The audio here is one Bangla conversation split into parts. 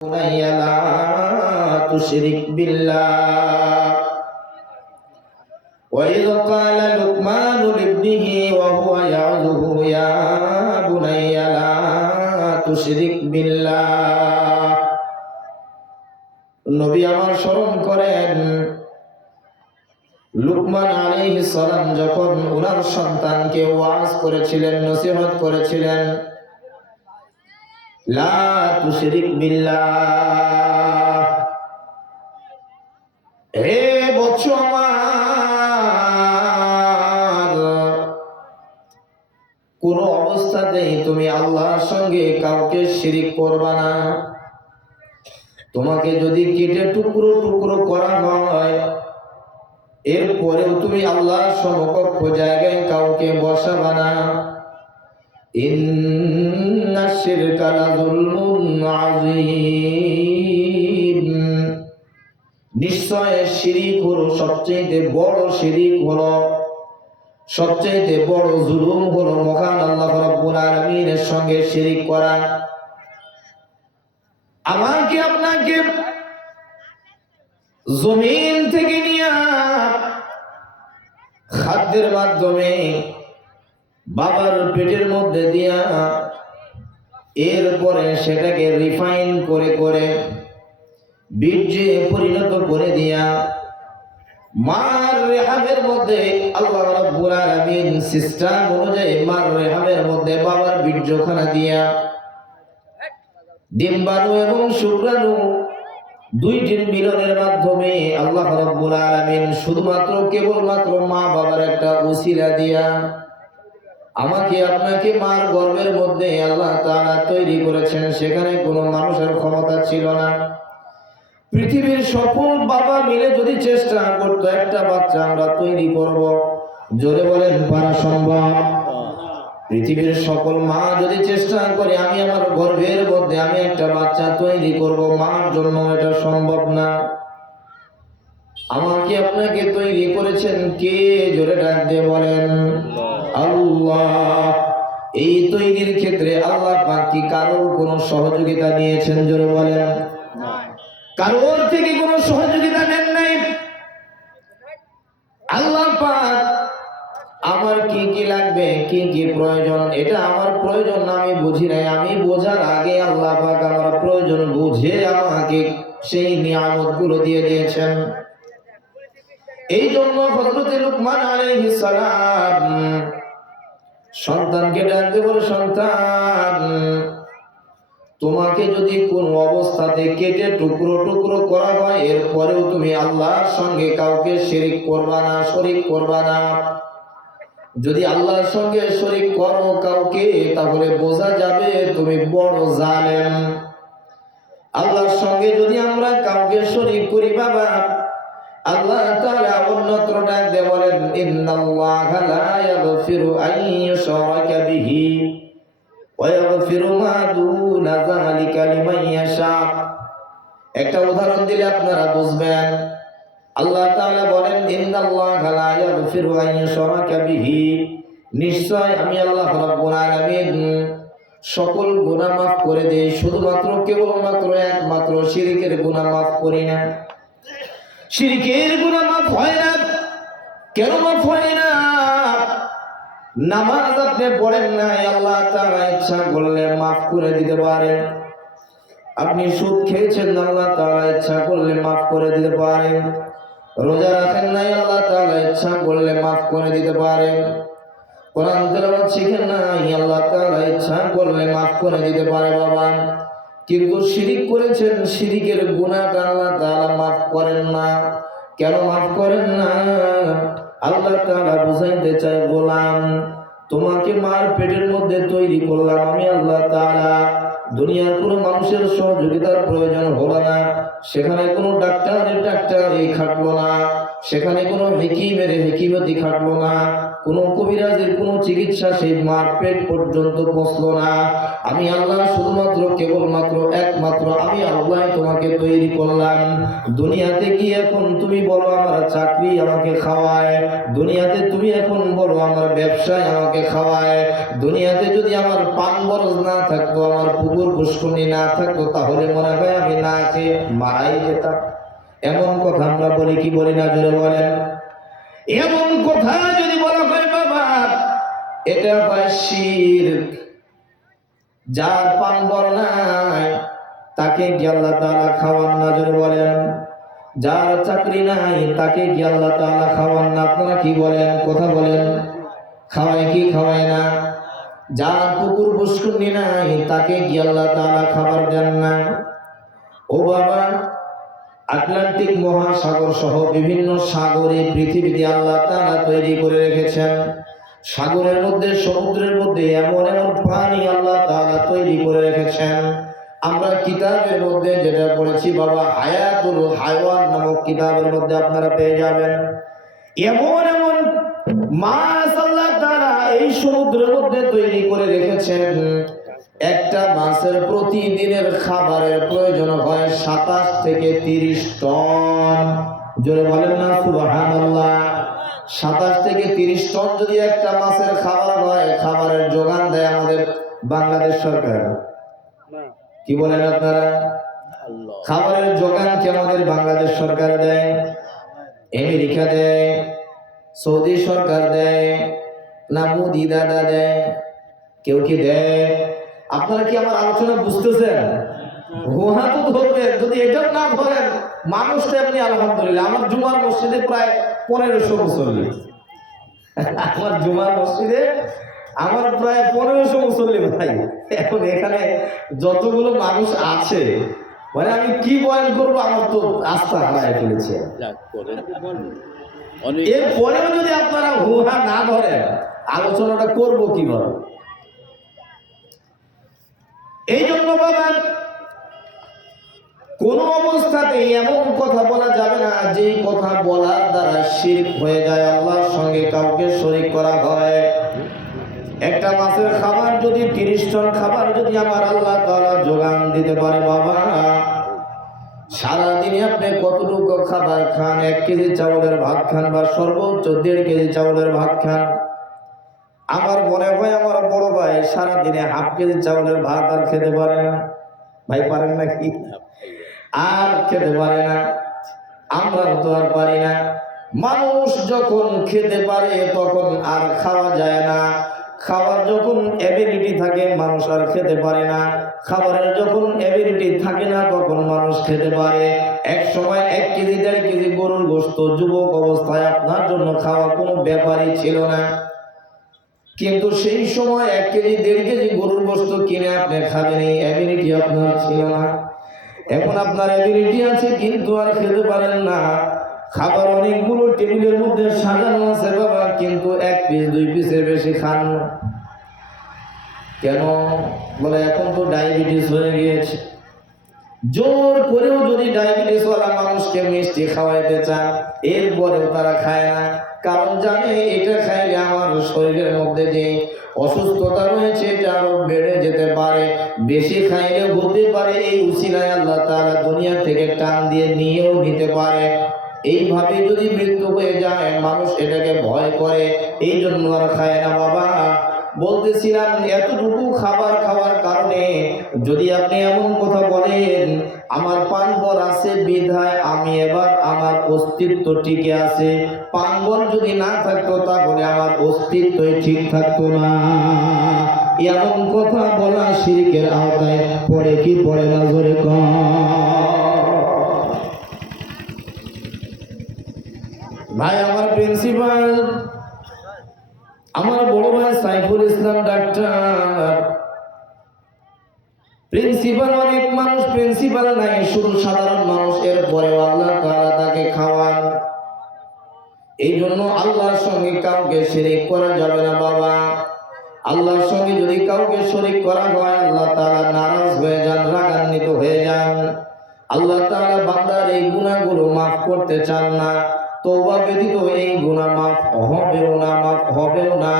بني لا تشرك بالله وإذ قال لقمان لابنه وهو يعظه يا بني لا تشرك بالله নবী আমার স্মরণ করেন লুকমান আলাইহিস সালাম যখন ওনার সন্তানকে ওয়াজ করেছিলেন, নসিহত করেছিলেন, লা তুশরিক বিল্লাহ, হে বৎস আমার, কোন অবস্থাতেই তুমি আল্লাহর সঙ্গে কাউকে শিরিক করবা না। তোমাকে যদি কেটে টুকরো টুকরো করা হয়, এরপরেও তুমি আল্লাহর সমকক্ষ জায়গায় কাউকে বসাবা না। ইন্না শিরকা লাযুলমুন আযীম, নিশ্চয় শিরিক হলো সবচেয়ে বড় শিরিক, হলো সবচেয়ে বড় জুলুম, হলো মহান আল্লাহ রাব্বুল আলামিনের সঙ্গে শিরিক করা। আমাকে আপনাকে জমিন থেকে নিয়ে খাদ্যের মাধ্যমে বাবার পেটের মধ্যে দিয়া, এরপরে সেটাকে রিফাইন করে করে বীর্যে পরিণত করে দিয়া মার রেহামের মধ্যে আল্লাহ রাব্বুল আলামিন সিস্টেম অনুযায়ী মার রেহামের মধ্যে বাবার বীর্যখানা দিয়া ডিম্বাণু এবং শুক্রাণু দুইটির মিলনের মাধ্যমে আল্লাহ রাব্বুল আলামিন শুধুমাত্র কেবলমাত্র মা বাবার একটা ওসিলা দিয়া আমাকে আপনাকে মার গর্ভের মধ্যে আল্লাহ তাআলা তৈরি করেছেন। সেখানে কোনো মানুষের ক্ষমতা ছিল না। পৃথিবীর সকল বাবা মিলে যদি চেষ্টা করতো একটা বাচ্চা আমরা তৈরি করব, জোরে বলেন পারা সম্ভব? পৃথিবীর সকল মা যদি চেষ্টা করে আমি আমার গর্ভের মধ্যে আমি একটা বাচ্চা তৈরি করব, মার জন্য এটা সম্ভব না। আমাকে আপনাকে তৈরি করেছেন কে? জোরে ডাক দিয়ে বলেন আল্লাহ। এই তৈরির ক্ষেত্রে আল্লাহ পাক কি কারোর কোনো সহযোগিতা নিয়েছেন? জোরে বলেন। কারোর থেকে কোনো সহযোগিতা নেন নাই। আল্লাহ পাক আমার কি কি লাগবে, কি কি প্রয়োজন, এটা আমার প্রয়োজন আমি বুঝি নাই, আমি বোঝার আগে আল্লাহ পাক আমার প্রয়োজন বুঝে আমাকে সেই নিয়ামতগুলো দিয়ে দিয়েছেন। এই জন্য হযরত লুকমান আলাইহিস সালাম সন্তানকে ডাকতে বলে, সন্তান, তোমাকে যদি কোন অবস্থাতে কেটে টুকরো টুকরো করা হয়, এরপরেও তুমি আল্লাহর সঙ্গে কাউকে শিরিক করবা না, শরীক করবা না। যদি আল্লাহর সঙ্গে শরীক করো কাউকে, তাহলে বোঝা যাবে তুমি বড় জালেম। আল্লাহর সঙ্গে যদি আমরা কাউকে শরীক করি বাবা, আল্লাহ তাআলা অন্যত্র ডাক দিয়ে বলেন, ইন্নাল্লাহা লা ইয়াগফিরু আন ইউশরাকা বিহি ওয়া ইয়াগফিরু মা দুনা যালিকা লিমান ইয়াশা। একটা উদাহরণ দিলে আপনারা বুঝবেন। আল্লাহ তাআলা বলেন, ইন্নাল্লাহা লা ইয়াগফিরু আন ইউশরাকা বিহি, নিশ্চয় আমি আল্লাহ রাব্বুল আলামিন সকল গুনাহ মাফ করে দেই, শুধুমাত্র কেবলমাত্র একমাত্র শিরকের গুনাহ মাফ করি না। শিরকের গুনাহ মাফ হয় না। কেন মাফ হয় না? নামাজ আপনি পড়েন নাই, আল্লাহ তাআলা ইচ্ছা করলে মাফ করে দিতে পারেন। আপনি সুদ খেয়েছেন, আল্লাহ তাআলা ইচ্ছা করলে মাফ করে দিতে পারেন। রোজা রাখেন নাই, আল্লাহ তাআলা ইচ্ছা করলে মাফ করে দিতে পারেন। কোরআন তেলাওয়াত শিখেন নাই, আল্লাহ তাআলা ইচ্ছা করলে মাফ করে দিতে পারে বাবা। কিন্তু শিরিক করেছেন, শিরিকের গুনাহটা আল্লাহ তাআলা মাফ করেন না। কেন মাফ করেন না? আল্লাহ তাআলা বুঝাইতে চায়, গোলাম, তোমাকে মার পেটের মধ্যে তৈরি করলাম আমি আল্লাহ তাআলা। দুনিয়ার কোনো মানুষের সহযোগিতার প্রয়োজন হলো না। সেখানে কোনো ডাক্তারি খাটলো না, সেখানে কোনো হিকিমের হিকিমতি খাটলো না, কোনো কবিরাজের কোনো চিকিৎসা সেই মার পেট পর্যন্ত পৌঁছলো না। আমি আল্লাহ শুধুমাত্র কেবলমাত্র একমাত্র আমি আল্লাহ তোমাকে তৈরি করলাম। দুনিয়াতে গিয়ে এখন তুমি বলো আমার চাকরি আমাকে খাওয়ায়, দুনিয়াতে তুমি এখন বলো আমার ব্যবসায় আমাকে খাওয়ায়, দুনিয়াতে যদি আমার পান বরজ না থাকতো, আমার পুকুর পুষ্করণী না থাকতো, তাহলে মনে হয় আমি না খেয়ে মারাই যেতাম। এমন কথা আমরা বলি কি বলি না, জোরে বলেন? এমন কথা যদি বলা হয় বাবা, এটা হয় শিরক। যার পান বর নাই তাকে কি আল্লাহ তাআলা খাওয়ান না, জোরে বলেন? যার চাকরি নাই তাকে কি আল্লাহ তাআলা খাওয়ান না? আপনারা কি বলেন, কথা বলেন? খাওয়ায় কি খাওয়ায় না? যার পুকুর পুষ্করণী নাই তাকে কি আল্লাহ তাআলা খাবার দেন না? ও বাবা, আটলান্টিক মহাসাগর সহ বিভিন্ন সাগরে পৃথিবীতে আল্লাহ তাআলা তৈরি করে রেখেছেন। সাগরের মধ্যে, সমুদ্রের মধ্যে এমন এমন প্রাণী আল্লাহ তাআলা তৈরি করে রেখেছেন। আমরা কিতাবের মধ্যে যেটা পড়েছি বাবা, হায়াতুল হায়ওয়ান নামক কিতাবের মধ্যে আপনারা পেয়ে যাবেন। এমন এমন মাছ আল্লাহ তাআলা এই সমুদ্রের মধ্যে তৈরি করে রেখেছেন, একটা মাছের প্রতিদিনের খাবারের প্রয়োজন হয় 27 থেকে 30 টন। জোরে বলেন না সুবহানাল্লাহ? 27 থেকে 30 টন যদি একটা মাছের খাবার হয়, খাবারের যোগান দেয় আমাদের বাংলাদেশ সরকার। কি বলেন আপনারা? খাবারের যোগান কি আমাদের বাংলাদেশ সরকার দেয়? আমেরিকা দেয়? সৌদি সরকার দেয়? না মোদি দাদা দেয়? কেউ কি দেয়? আপনারা কি আমার আলোচনা বুঝতেছেন? গোহা তো ধরবেন, যদি এটাও না ধরেন মানুষটা এমনি আলহামদুলিল্লাহ। আমার জুমার মসজিদে প্রায় 1500 মুসল্লি। আমার জুমার মসজিদে আমার প্রায় 1500 মুসল্লি ভাই। এখন এখানে যতগুলো মানুষ আছে, মানে আমি কি বয়ান করবো, আমার তো আস্থা হারায় ফেলেছে। এরপরেও যদি আপনারা গোহা না ধরেন, আলোচনাটা করবো কিভাবে? এই জন্য বাবা, কোন অবস্থাতে এমন কথা বলা যাবে না যেই কথা বলার দ্বারা শিরক হয়ে যায়, আল্লাহর সঙ্গে কাউকে শরীক করা হয়। একটা মাছের খাবার যদি 30 টন খাবার যদি আমার আল্লাহ তাআলা যোগান দিতে পারে বাবা, সারাদিনে আপনি কতটুকু খাবার খান? 1 কেজি চাউলের ভাত খান বা সর্বোচ্চ 1.5 কেজি চাউলের ভাত খান। আমার মনে হয় আমার বড় ভাই সারাদিনে 1/2 কেজি চাউলের ভাত আর খেতে পারে না। ভাই পারেন নাকি? আর খেতে পারে না। আমরা তো আর পারি না। মানুষ যখন খেতে পারে তখন আর খাওয়া যায় না। খাবার যখন এবিলিটি থাকে মানুষ আর খেতে পারে না। খাবারের যখন এবিলিটি থাকে না তখন মানুষ খেতে পারে। এক সময় 1 কেজি 1.5 কেজি গরুর গোশত যুবক অবস্থায় আপনার জন্য খাওয়া কোনো ব্যাপারই ছিল না। কিন্তু সেই সময় 1 কেজি 1.5 কেজি গরুর গোশত কিনে আপনি খাবেন, এই এবিলিটি আপনার ছিল না। এখন আপনার এবিলিটি আছে কিন্তু আর খেতে পারেন না। খাবার অনেকগুলো টেবিলের মধ্যে সাজানো আছে বাবা, কিন্তু 1 পিস 2 পিসের বেশি খান না। কেন? বলে এখন তো ডায়াবেটিস হয়ে গিয়েছে। জোর করেও যদি ডায়াবেটিস ওয়ালা মানুষকে মিষ্টি খাওয়াইতে চান, এরপরেও তারা খায় না। কারণ জানে এটা খাইলে আমার শরীরের মধ্যে যে অসুস্থতা রয়েছে এটা আরো বেড়ে যেতে পারে, বেশি খাইলে হতে পারে এই উসিলায় আল্লাহ তাআলা দুনিয়া থেকে টান দিয়ে নিয়েও নিতে পারে। এইভাবে যদি মৃত্যু হয়ে যায় মানুষ এটাকে ভয় করে, এই জন্য আর খায় না বাবা। বলতেছিলাম এতটুকু খাবার খাওয়ার কারণে যদি আপনি এমন কথা বলেন আমার পান বর আছে বিধায় আমি এবার আমার অস্তিত্ব টিকে আছে, পান বর যদি না থাকতো তাহলে আমার অস্তিত্বই ঠিক থাকতো না, এমন কথা বলা শিরকের আওতায় পড়ে কি পড়ে না? জোরে কর। ভাই আমার প্রিন্সিপাল, আমার বড় ভাই সাইফুল ইসলাম ডাক্তার, প্রিন্সিপাল। অনেক মানুষ প্রিন্সিপাল নাই, শুধু সাধারণ মানুষ, এরপরে আল্লাহ তাআলা তাকে খাওয়ান। এই জন্য আল্লাহর সঙ্গে কাউকে শিরক করা যাবে না বাবা। আল্লাহর সঙ্গে যদি কাউকে শরীক করা হয় আল্লাহ তাআলা নারাজ হয়ে যান, রাগান্বিত হয়ে যান। আল্লাহ তাআলা বান্দার এই গুনাহগুলো মাফ করতে চান না। তওবা ব্যতীত এই গুনাহ মাফ হবেও না।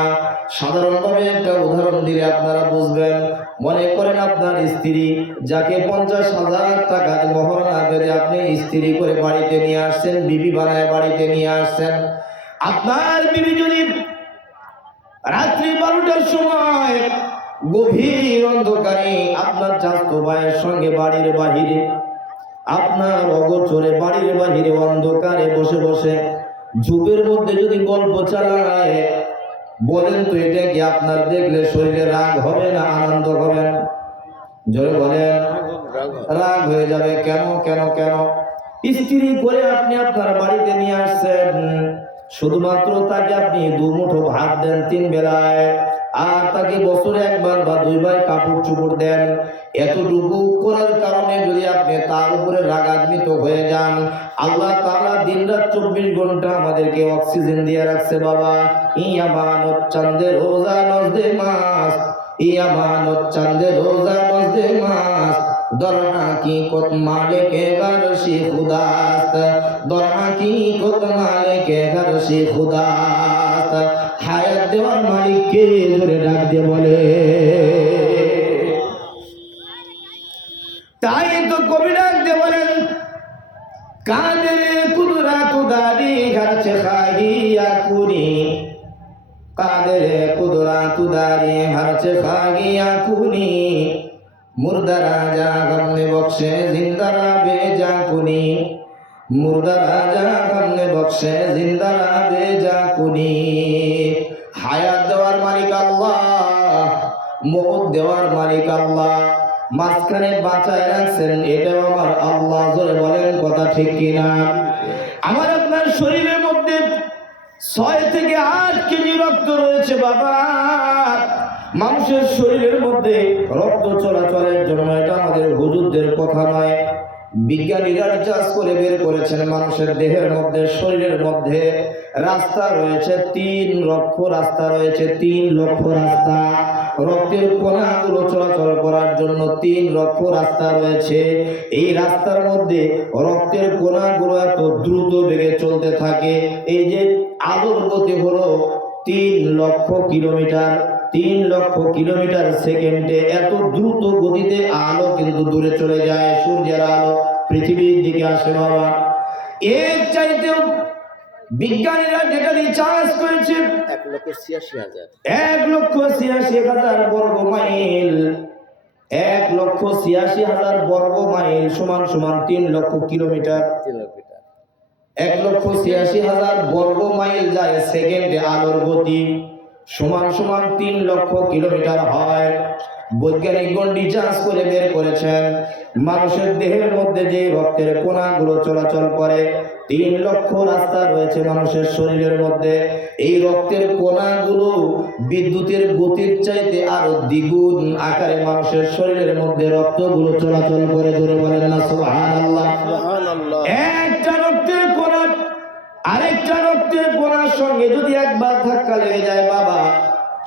সাধারণভাবে একটা উদাহরণ দিলে আপনারা বুঝবেন। মনে করেন আপনার স্ত্রী, যাকে 50,000 টাকা মোহর না বেঁধে আপনি স্ত্রী করে বাড়িতে নিয়ে আসছেন, বিবি বানায় বাড়িতে নিয়ে আসছেন। আপনার বিবি যদি রাত্রি 12টার সময় গভীর অন্ধকারে আপনার চাচাতো ভাইয়ের সঙ্গে বাড়ির বাহিরে, আপনার অগোচরে বাড়ির বাহিরে অন্ধকারে বসে বসে ঝুপের মধ্যে যদি গল্প চালায়, বলেন তো এটা কি আপনার দেখলে শরীরে রাগ হবে না আনন্দ হবে? জোরে বলেন। রাগ হয়ে যাবে। কেন কেন কেন? স্ত্রী করে আপনি আপনার বাড়িতে নিয়ে আসছেন, শুধুমাত্র তাকে আপনি দুমুঠো ভাত দেন 3 বেলায়, আর তাকে বছরে 1 বার বা 2 বার কাপড় চোপড় দেন। এতটুকু করার কারণে যদি আপনি তার উপরে রাগান্বিত হয়ে যান, আল্লাহ তাআলা দিনরাত 24 ঘন্টা আমাদেরকে অক্সিজেন দিয়ে রাখছে বাবা। ইয়ামানত চাঁদের রোজা নজদে মাস, ইয়ামানত চাঁদের রোজা নজদে মাস, দর হাকিকত মালিকে গরশি খুদাস্ত, দর হাকিকত মালিকে গরশি খুদাস্ত। হায়াত দেওয়ার মালিককে জোরে ডাক দিয়ে বলে। তাই তো কবি ডাক দিয়ে বলেন, কাদের কুদরাত দারি ঘরছে খাগিয়া কুনি, কাদের কুদরাত দারি ঘরছে খাগিয়া কুনি, मुर्दा राजा हमने बख्शे जिंदा बेजा कुनी, मुर्दा राजा हमने बख्शे जिंदा बेजा कुनी। हायात देवार मालिक अल्लाह, मौत देवार मालिक अल्लाह, মাঝখানে বাঁচায় রাখছেন এটাও আমার আল্লাহ। জোরে বলেন কথা ঠিক কিনা? আমার আপনার শরীরের মধ্যে 6 থেকে 8 কেজি রক্ত রয়েছে বাবা। মানুষের শরীরের মধ্যে রক্ত চলাচলের জন্য, এটা আমাদের হুজুরদের কথা নয়, বিজ্ঞানীরা রিসার্চ করে বের করেছেন মানুষের দেহের মধ্যে, শরীরের মধ্যে রাস্তা রয়েছে 3 লক্ষ রাস্তা রয়েছে, 3 লক্ষ রাস্তা। রক্তের কণাগুলো চলাচল করার জন্য 3 লক্ষ রাস্তা রয়েছে। এই রাস্তার মধ্যে রক্তের কণাগুলো এত দ্রুত বেগে চলতে থাকে। এই যে আলোর গতি হলো 3 লক্ষ কিলোমিটার, 3 লক্ষ কিলোমিটার সেকেন্ডে। এত দ্রুত গতিতে আলো কিন্তু দূরে চলে যায়। সূর্যের আলো পৃথিবীর দিকে আসে বাবা। এর চাইতেও বিজ্ঞানীরা যেটা রিসার্চ করেছে 1,86,000 বর্গ মাইল, 1,86,000 বর্গ মাইল সমান সমান 3 লক্ষ কিলোমিটার। 1,86,000 বর্গ মাইল যায় সেকেন্ডে আলোর গতি, সমান সমান 3 লক্ষ কিলোমিটার হয়। বৈজ্ঞানিকগণ রিসার্চ করে বের করেছেন মানুষের দেহের মধ্যে যে রক্তের কণাগুলো চলাচল করে, 3 লক্ষ রাস্তা রয়েছে মানুষের শরীরের মধ্যে। এই রক্তের কণাগুলো বিদ্যুতের গতির চাইতে আরো দ্বিগুণ আকারে মানুষের শরীরের মধ্যে রক্তগুলো চলাচল করে। ধরে বলেন না সুবহানাল্লাহ। একটা রক্তের কণা আরেকটা রক্তের কণার সঙ্গে যদি একবার ধাক্কা লেগে যায় বাবা,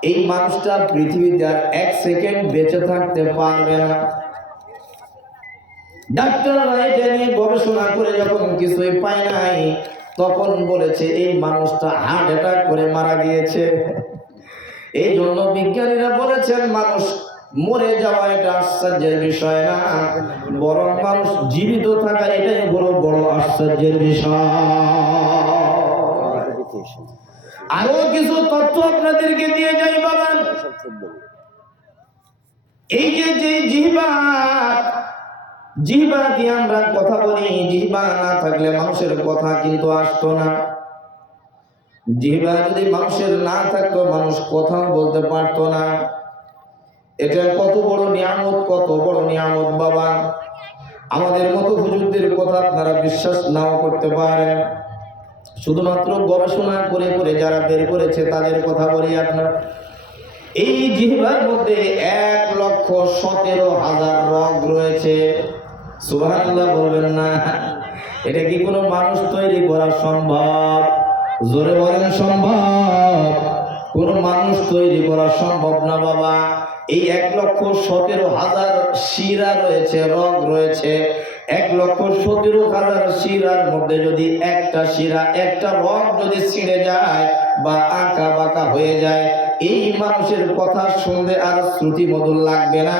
এই মানুষটা পৃথিবীতে আর 1 সেকেন্ড বেঁচে থাকতে পারবে না। ডাক্তাররা এটা নিয়ে গবেষণা করে যখন কিছুই পায় নাই, তখন বলেছে এই মানুষটা হার্ট অ্যাটাক করে মারা গিয়েছে। এই জন্য বিজ্ঞানীরা বলেছেন মানুষ মরে যাওয়া এটা আশ্চর্যের বিষয় না, বরং মানুষ জীবিত থাকা এটাই বড় আশ্চর্যের বিষয়। আরো কিছু তথ্য আপনাদেরকে দিয়ে যাই বাবা। এই যে জিহ্বা দিয়ে আমরা কথা বলি, জিহ্বা না থাকলে মানুষের কথা কিন্তু আসতো না। জিহ্বা যদি মানুষের না থাকতো মানুষ কথাও বলতে পারতো না। এটা কত বড় নিয়ামত, কত বড় নিয়ামত বাবা। আমাদের মতো হুজুরদের কথা আপনারা বিশ্বাস নাও করতে পারেন, শুধুমাত্র গবেষণা করে করে যারা বের করেছে তাদের কথা বলি আপনার। এই জিহ্বার মধ্যে 1,17,000 রগ রয়েছে। সুবহানাল্লাহ বলবেন না? এটা কি কোনো মানুষ তৈরি করা সম্ভব? জোরে বলেন সম্ভব? কোনো মানুষ তৈরি করা সম্ভব না বাবা। এই 1,17,000 শিরা রয়েছে, রগ রয়েছে। 1,17,000 শিরার মধ্যে যদি একটা শিরা, একটা রগ যদি ছিঁড়ে যায় বা আঁকা বাঁকা হয়ে যায়, এই মানুষের কথা শুনতে আর শ্রুতি মধুর লাগবে না।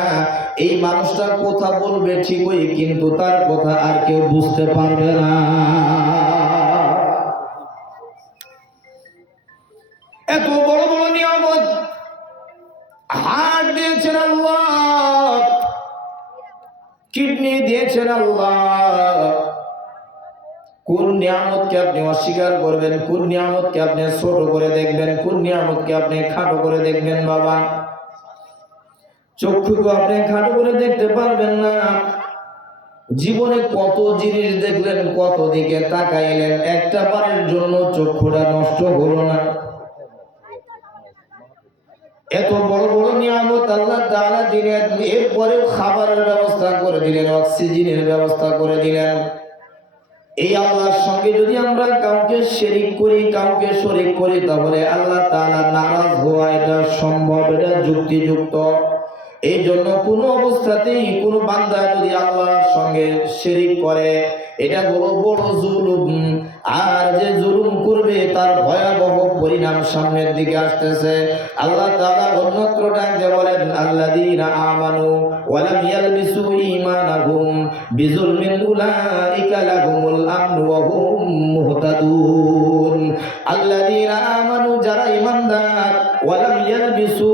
এই মানুষটা কথা বলবে ঠিকই, কিন্তু তার কথা আর কেউ বুঝতে পারবে না। এত বড় বড় নিয়ামত হার্ট দিয়েছেন আল্লাহ, কিডনি দিয়েছেন আল্লাহ। কোন নিয়ামতকে আপনি অস্বীকার করবেন? কোন নিয়ামতকে আপনি ছোট করে দেখবেন? কোন নিয়ামতকে আপনি খাটো করে দেখবেন? বাবা, চক্ষুকে আপনি খাটো করে দেখতে পারবেন না। জীবনে কত জিনিস দেখলেন, কত দিকে তাকাইলেন, একটা বারের জন্য চক্ষুটা নষ্ট হলো না। এত বড় বড় নিয়ামত আল্লাহ তাআলা দিলেন, এরপরে খাবারের ব্যবস্থা করে দিলেন, অক্সিজেনের ব্যবস্থা করে দিলেন। এই আল্লাহর সঙ্গে যদি আমরা কাউকে শিরিক করি, কাউকে শরীক করি, তাহলে আল্লাহ তাআলা নারাজ হওয়া এটা সম্ভব, এটা যুক্তিযুক্ত। এই জন্য কোনো অবস্থাতেই কোনো বান্দা যদি আল্লাহর সঙ্গে শিরিক করে, এটা বড় বড় জুলুম। আর যে জুলুম করবে তার ভয়াবহ পরিণাম সামনের দিকে আসতেছে। আল্লাহ তাআলা অন্যত্র ডাকতে বলেন, আল্লাযীনা আমানু ওয়া লাম ইয়ালবিসু ঈমানাহুম বিযুলমিন উলাইকা লাহুমুল আমনু ওয়া হুম মুহতাদুন। আল্লাযীনা আমানু, যারা ঈমানদার, ওয়া লাম ইয়ালবিসু,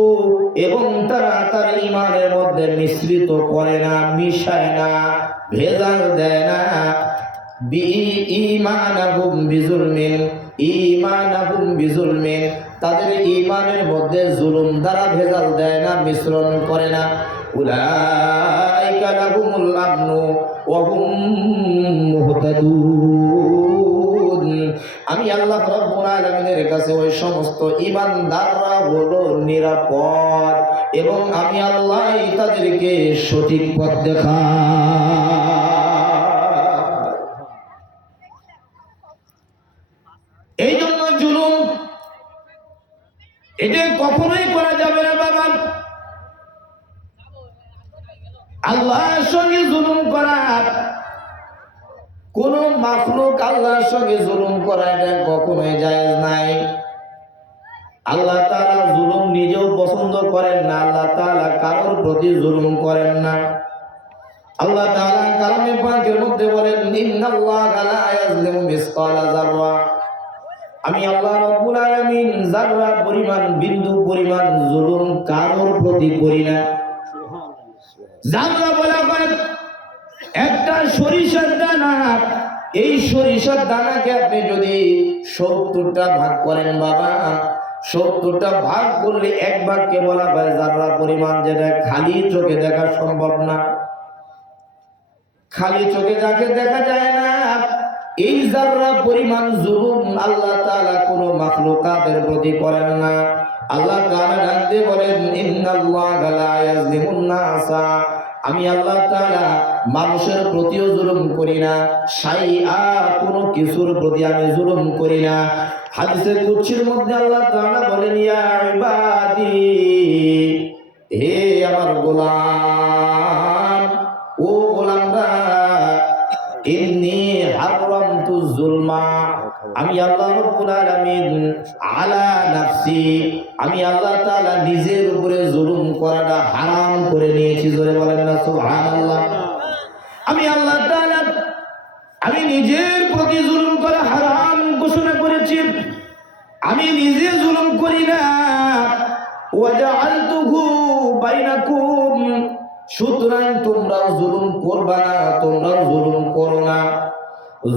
এবং তারা তার ঈমানের মধ্যে মিশ্রিত করে না, মিশায় না, ভেজাল দেয় না। ঈমানাহুম বিজুলমিন, ঈমানাহুম বিজুলমিন, তাদের ঈমানের মধ্যে জুলুম দ্বারা ভেজাল দেয় না, মিশ্রণ করে না। উলাইকা লাহুমুল আমনু ওয়া হুম মুহতাদুন। আমি আল্লাহ রাব্বুল আলামিনের কাছে ওই সমস্ত ঈমানদাররা হলো নিরাপদ, এবং আমি আল্লাহ তাদেরকে সঠিক পথ দেখাই। এই জন্য জুলুম এটা কখনোই করা যাবে না বাবা। আল্লাহর সঙ্গে জুলুম করা, কোন মাখলুক আল্লাহর সঙ্গে জুলুম করা, এটা কখনোই জায়েজ নাই। আল্লাহ তাআলা জুলুম নিজেও পছন্দ করেন না, আল্লাহ তাআলা কারোর প্রতি জুলুম করেন না। আল্লাহ তাআলা কালামে পাকের মধ্যে বলেন, ইন্নাল্লাহা লা ইয়াজলিমু মিসকালা যাররা, আমি আল্লাহ রাব্বুল আলামিন যাররা পরিমাণ, বিন্দু পরিমাণ জুলুম কারোর প্রতি করি না। যাররা বলা হয় একটা সরিষার দানা, এই সরিষার দানাকে আপনি যদি 70টা ভাগ করেন বাবা, 70টা ভাগ করলে এক ভাগকে বলা হয় যাররা পরিমাণ, যেটা খালি চোখে দেখা সম্ভব না। খালি চোখে যাকে দেখা যায় না, এই যাররা পরিমাণ জুলুম আল্লাহ তাআলা কোন মাখলুকাতের প্রতি করেন না। আল্লাহ তাআলা ডাকতে বলেন, ইন্নাল্লাহা লা ইয়াজলিমুন নাসা, আমি আল্লাহ তাআলা মানুষের প্রতিও জুলুম করি না, শাইআ, কোনো কিছুর প্রতি আমি জুলুম করি না। হাদিসে কুদসির মধ্যে আল্লাহ তাআলা বলেন, ইয়া ইবাদি, হে আমার গোলাম, ও গোলামরা, ইন্নী হারামতু যুলমা, আমি আল্লাহ রাব্বুল আলামিন আলা নাফসি, আমি আল্লাহ তাআলা নিজের উপরে জুলুম করাটা হারাম করে নিয়েছি। জোরে বলেন না সুবহানাল্লাহ। আমি আল্লাহ তাআলা, আমি নিজের প্রতি জুলুম করা হারাম ঘোষণা করেছি। আমি নিজে জুলুম করি না। ওয়া জাআলতুহু বাইনাকুম, সুতরাং তোমরা জুলুম করবা না, তোমরা জুলুম করো না।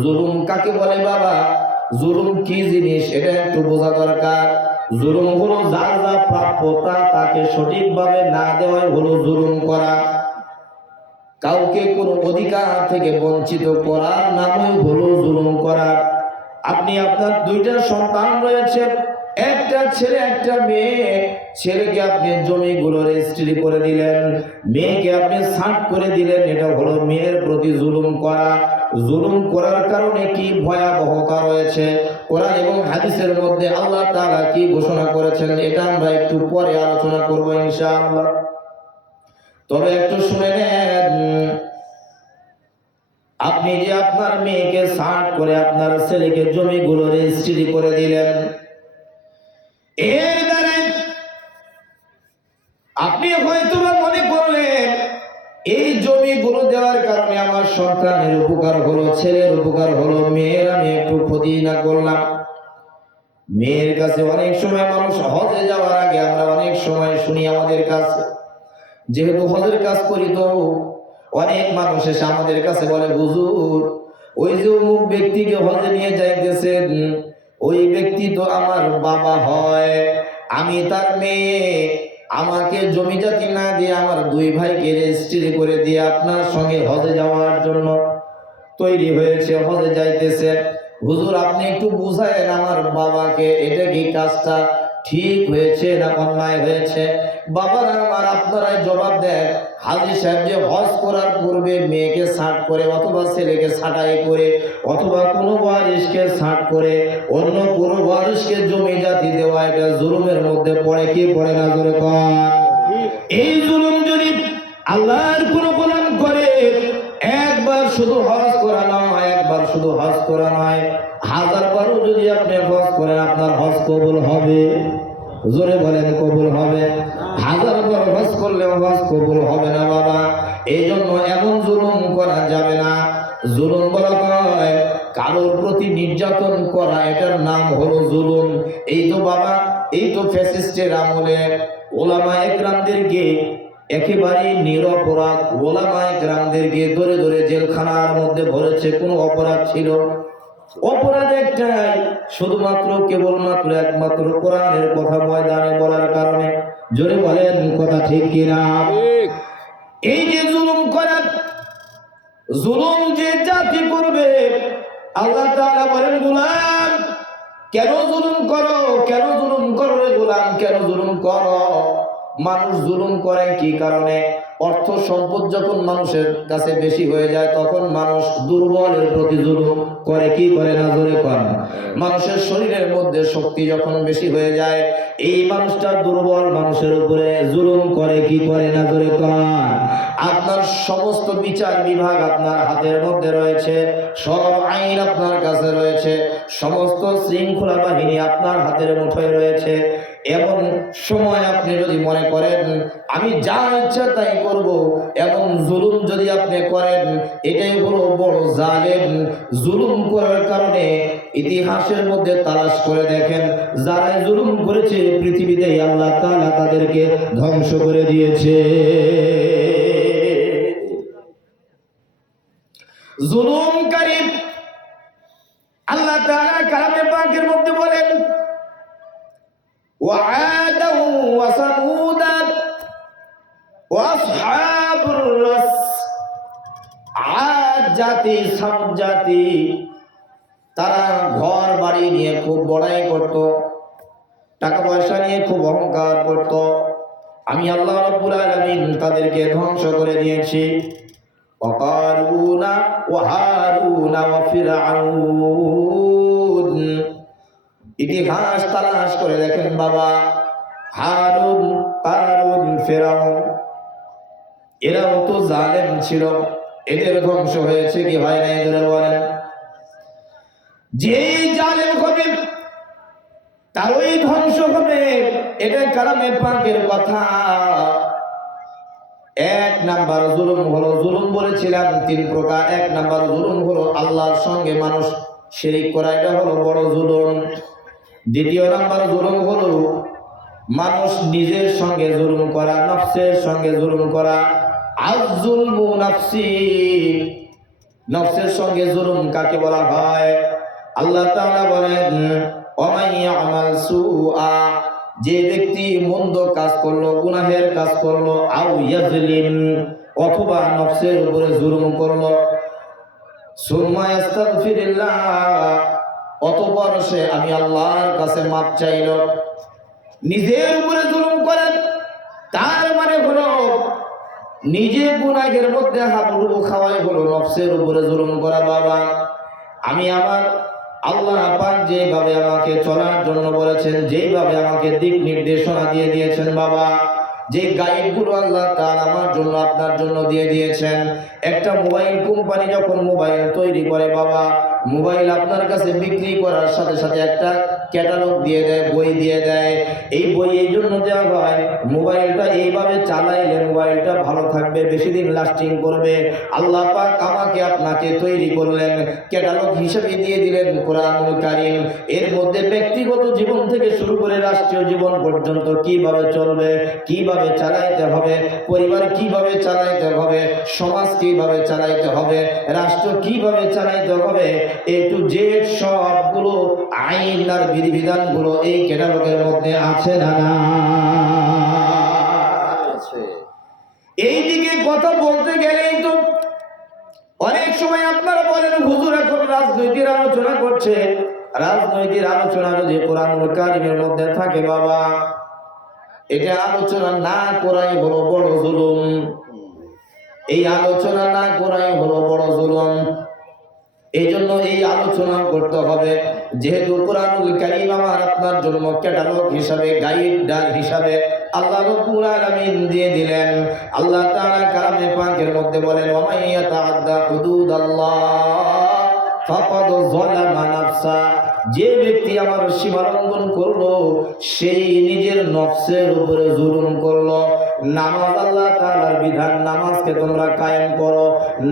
জুলুম কাকে বলে বাবা? জুলুম কি জিনিস এটা একটু বোঝা দরকার। জুলুম হলো যার যা প্রাপ্যতা তাকে সঠিকভাবে না দেওয়াই হলো জুলুম করা। কাউকে কোনো অধিকার থেকে বঞ্চিত করার নামই হলো জুলুম করা। আপনি আপনার 2টা সন্তান রয়েছে, একটা ছেলে একটা মেয়ে। ছেলেকে আপনি জমিগুলো রেজিস্ট্রি করে দিলেন, মেয়েকে আপনি সাট করে দিলেন, এটা হলো মেয়ের প্রতি জুলুম করা। জুলুম করার কারণে কি ভয়াবহতা রয়েছে, কোরআন এবং হাদিসের মধ্যে আল্লাহ তাআলা কি ঘোষণা করেছেন, এটা আমরা একটু পরে আলোচনা করব ইনশাআল্লাহ। তবে একটু শুনে নেন, আপনি যে আপনার মেয়েকে সাট করে আপনার ছেলেকে জমিগুলো রেজিস্ট্রি করে দিলেন, এর দ্বারা আপনি হয়তো মনে করলেন এই জমিগুলো দেওয়ার কারণে আমার সন্তানের উপকার হলো, ছেলের উপকার হলো, মেয়ের আমি একটু ক্ষতি না করলাম। মেয়ের কাছে অনেক সময় মানুষ হজে যাওয়ার আগে আমরা অনেক সময় শুনি আমাদের কাছে, যেহেতু হজের কাজ করি তো অনেক মানুষ এসে আমাদের কাছে বলে, হুজুর ওই যে অমুক ব্যক্তিকে হজে নিয়ে যাইতেছেন, ওই ব্যক্তি তো আমার বাবা হয়, আমি তার মেয়ে, আমাকে জমি জাতি না দিয়ে আমার দুই ভাইকে রেজিস্ট্রি করে দিয়ে আপনার সঙ্গে হজে যাওয়ার জন্য তৈরি হয়েছে, হজে যাইতেছে। হুজুর আপনি একটু বুঝায়েন আমার বাবাকে, এটা কি কাজটা ঠিক হয়েছে না অন্যায় হয়েছে? বাবারা আমার, আপনারাই জবাব দেন। হাজী সাহেব যে হজ করার পূর্বে মেয়েকে সাট করে অথবা ছেলেকে ছাঁটাই করে অথবা কোনো ওয়ারিশকে সাট করে অন্য কোনো ওয়ারিশকে জমি জাতি দেওয়া, এটা জুলুমের মধ্যে পড়ে কি পড়ে না? জোরে কর। এই জুলুম যদি আল্লাহর কোনো গোলাম করে, একবার শুধু হজ করা নয়, একবার শুধু হজ করা নয়, 1000 বারও যদি আপনি হজ করেন আপনার হজ কবুল হবে? জোরে বলেন কবুল হবে? 1000 বার হজ করলেও হজ কবুল হবে না বাবা। এই জন্য এমন জুলুম করা যাবে না। জুলুম বলা হয় কারোর প্রতি নির্যাতন করা, এটার নাম হলো জুলুম। এই তো বাবা, এই তো ফ্যাসিস্টের আমলে ওলামায়ে কেরামদেরকে একেবারে নিরপরাধ ওলামায়ে কেরামদেরকে ধরে ধরে জেলখানার মধ্যে ভরেছে। কোনো অপরাধ ছিল? অপরাধ একটাই, শুধুমাত্র কেবলমাত্র একমাত্র কোরআনের কথা ময়দানে বলার কারণে। জোরে বলেন কথা ঠিক কিনা? এই যে জুলুম করার, জুলুম যে জাতি করবে, আল্লাহ তাআলা বলেন, গোলাম কেন জুলুম করো, কেন জুলুম করো রে গোলাম, কেন জুলুম করো? মানুষ জুলুম করে কি কারণে? অর্থ সম্পদ যখন মানুষের কাছে বেশি হয়ে যায় তখন মানুষ দুর্বলের প্রতি জুলুম করে কি করে না? জোরে কর। মানুষের শরীরের মধ্যে শক্তি যখন বেশি হয়ে যায় এই মানুষটা দুর্বল মানুষের উপরে জুলুম করে কি করে না? জোরে কর। আপনার সমস্ত বিচার বিভাগ আপনার হাতের মধ্যে রয়েছে, সব আইন আপনার কাছে রয়েছে, সমস্ত শৃঙ্খলা বাহিনী আপনার হাতের মুঠোয় রয়েছে। এমন সময় আপনি যদি মনে করেন আমি যা ইচ্ছা তাই করব, এমন জুলুম যদি আপনি করেন, এটাই হলো বড় জালেম। জুলুম করার কারণে ইতিহাসের মধ্যে তালাশ করে দেখেন, যারা জুলুম করেছে পৃথিবীতে আল্লাহ তাআলা তাদেরকে ধ্বংস করে দিয়েছে। জুলুমকারী আল্লাহ তাআলা কালামে পাকের মধ্যে বলেন, وعادا وثمودا واصحاب الرس। আদ জাতি, সামুদ জাতি, তারা ঘর বাড়ি নিয়ে খুব বড়াই করত, টাকা পয়সা নিয়ে খুব অহংকার করত। আমি আল্লাহ রাব্বুল আলামিন তাদেরকে ধ্বংস করে দিয়েছি। ওয়াকারুনা ওয়া হারুনা ওয়া ফিরআউন। ইতিহাস তালাশ করে দেখেন বাবা, হারুন, কারুন, ফেরাউন এরাও তো জালেম ছিল, এদের ধ্বংস হয়েছে কি হয় না? এদের বলেন, যে জালেম হবে তারই ধ্বংস হবে, এটা কালামে পাকের কথা। 1 নাম্বার জুলুম হলো, জুলুম বলেছিলাম 3 প্রকার। 1 নাম্বার জুলুম হলো আল্লাহর সঙ্গে মানুষ শিরিক করা, এটা হলো বড় জুলুম। 2 নাম্বার জুলুম হলো মানুষ নিজের সঙ্গে জুলুম করা, নফসের সঙ্গে জুলুম করা। আয-যুলমু নাফসি, নফসের সঙ্গে জুলুম কাকে বলা হয়? আল্লাহ তাআলা বলেন, ওয়ামান ইয়ামাল সুআ, যে ব্যক্তি মন্দ কাজ করলো, গুনাহের কাজ করলো, আও ইয়াজলিম, অথবা নফসের উপরে জুলুম করলো, সুম্মা ইস্তাগফিরিল্লাহ, অতঃপর সে আমি আল্লাহর কাছে মাপ চাইল। নিজের উপরে জুলুম করেন, তার মানে হলো নিজে গুনাহের মধ্যে হাবুডুবু খাওয়াই হলো নফসের উপরে জুলুম করা। বাবা, আমি আমার আল্লাহ পাক যেভাবে আমাকে চলার জন্য বলেছেন, যেভাবে আমাকে দিক নির্দেশনা দিয়ে দিয়েছেন বাবা, যে গাইডগুলো আল্লাহ তাআলা আমার জন্য আপনার জন্য দিয়ে দিয়েছেন, একটা মোবাইল কোম্পানি যখন মোবাইল তৈরি করে বাবা, মোবাইল আপনার কাছে বিক্রি করার সাথে সাথে একটা ক্যাটালগ দিয়ে দেয়, বই দিয়ে দেয়। এই বই এই জন্য দেওয়া হয়, মোবাইলটা এইভাবে চালাইলে মোবাইলটা ভালো থাকবে, বেশি দিন লাস্টিং করবে। আল্লাহ পাক আমাকে আপনাকে তৈরি করলেন, ক্যাটালগ হিসেবে দিয়ে দিলেন কোরআনুল কারীম। এর মধ্যে ব্যক্তিগত জীবন থেকে শুরু করে রাষ্ট্রীয় জীবন পর্যন্ত কিভাবে চলবে, কিভাবে চালাইতে হবে, পরিবার কিভাবে চালাইতে হবে, সমাজ কিভাবে চালাইতে হবে, রাষ্ট্র কিভাবে চালাইতে হবে, এ টু জেড সবগুলো আইন আর বিধিবিধানগুলো এই ক্যাটালগের মধ্যে আছে না? এই দিকে কথা বলতে গেলেই তো অনেক সময় আপনারা বলেন হুজুর এখন রাজনৈতিক আলোচনা করছে। রাজনৈতিক আলোচনা যদি কোরআনুল কারীমের মধ্যে থাকে বাবা, এটা আলোচনা না করাই হলো বড় জুলুম। এই আলোচনা না করাই হলো বড় জুলুম। এই জন্য এই আলোচনা করতে হবে, যেহেতু কোরআনুল কারীম আমার আপনার জন্য ক্যাটালগ হিসাবে, গাইডার হিসাবে আল্লাহ রাব্বুল আলামিন দিয়ে দিলেন। আল্লাহ তাআলা কালামে পাকের মধ্যে বলেন, ওয়া মান ইয়াতাআদ্দা হুদুদাল্লাহ ফাকাদ যালামা নাফসা। যে ব্যক্তি আমার সীমা লঙ্ঘন করলো সেই নিজের নফসের উপরে জুলুম করলো। নামাজ আল্লাহ তাআলার বিধান, নামাজকে তোমরা কায়েম করো,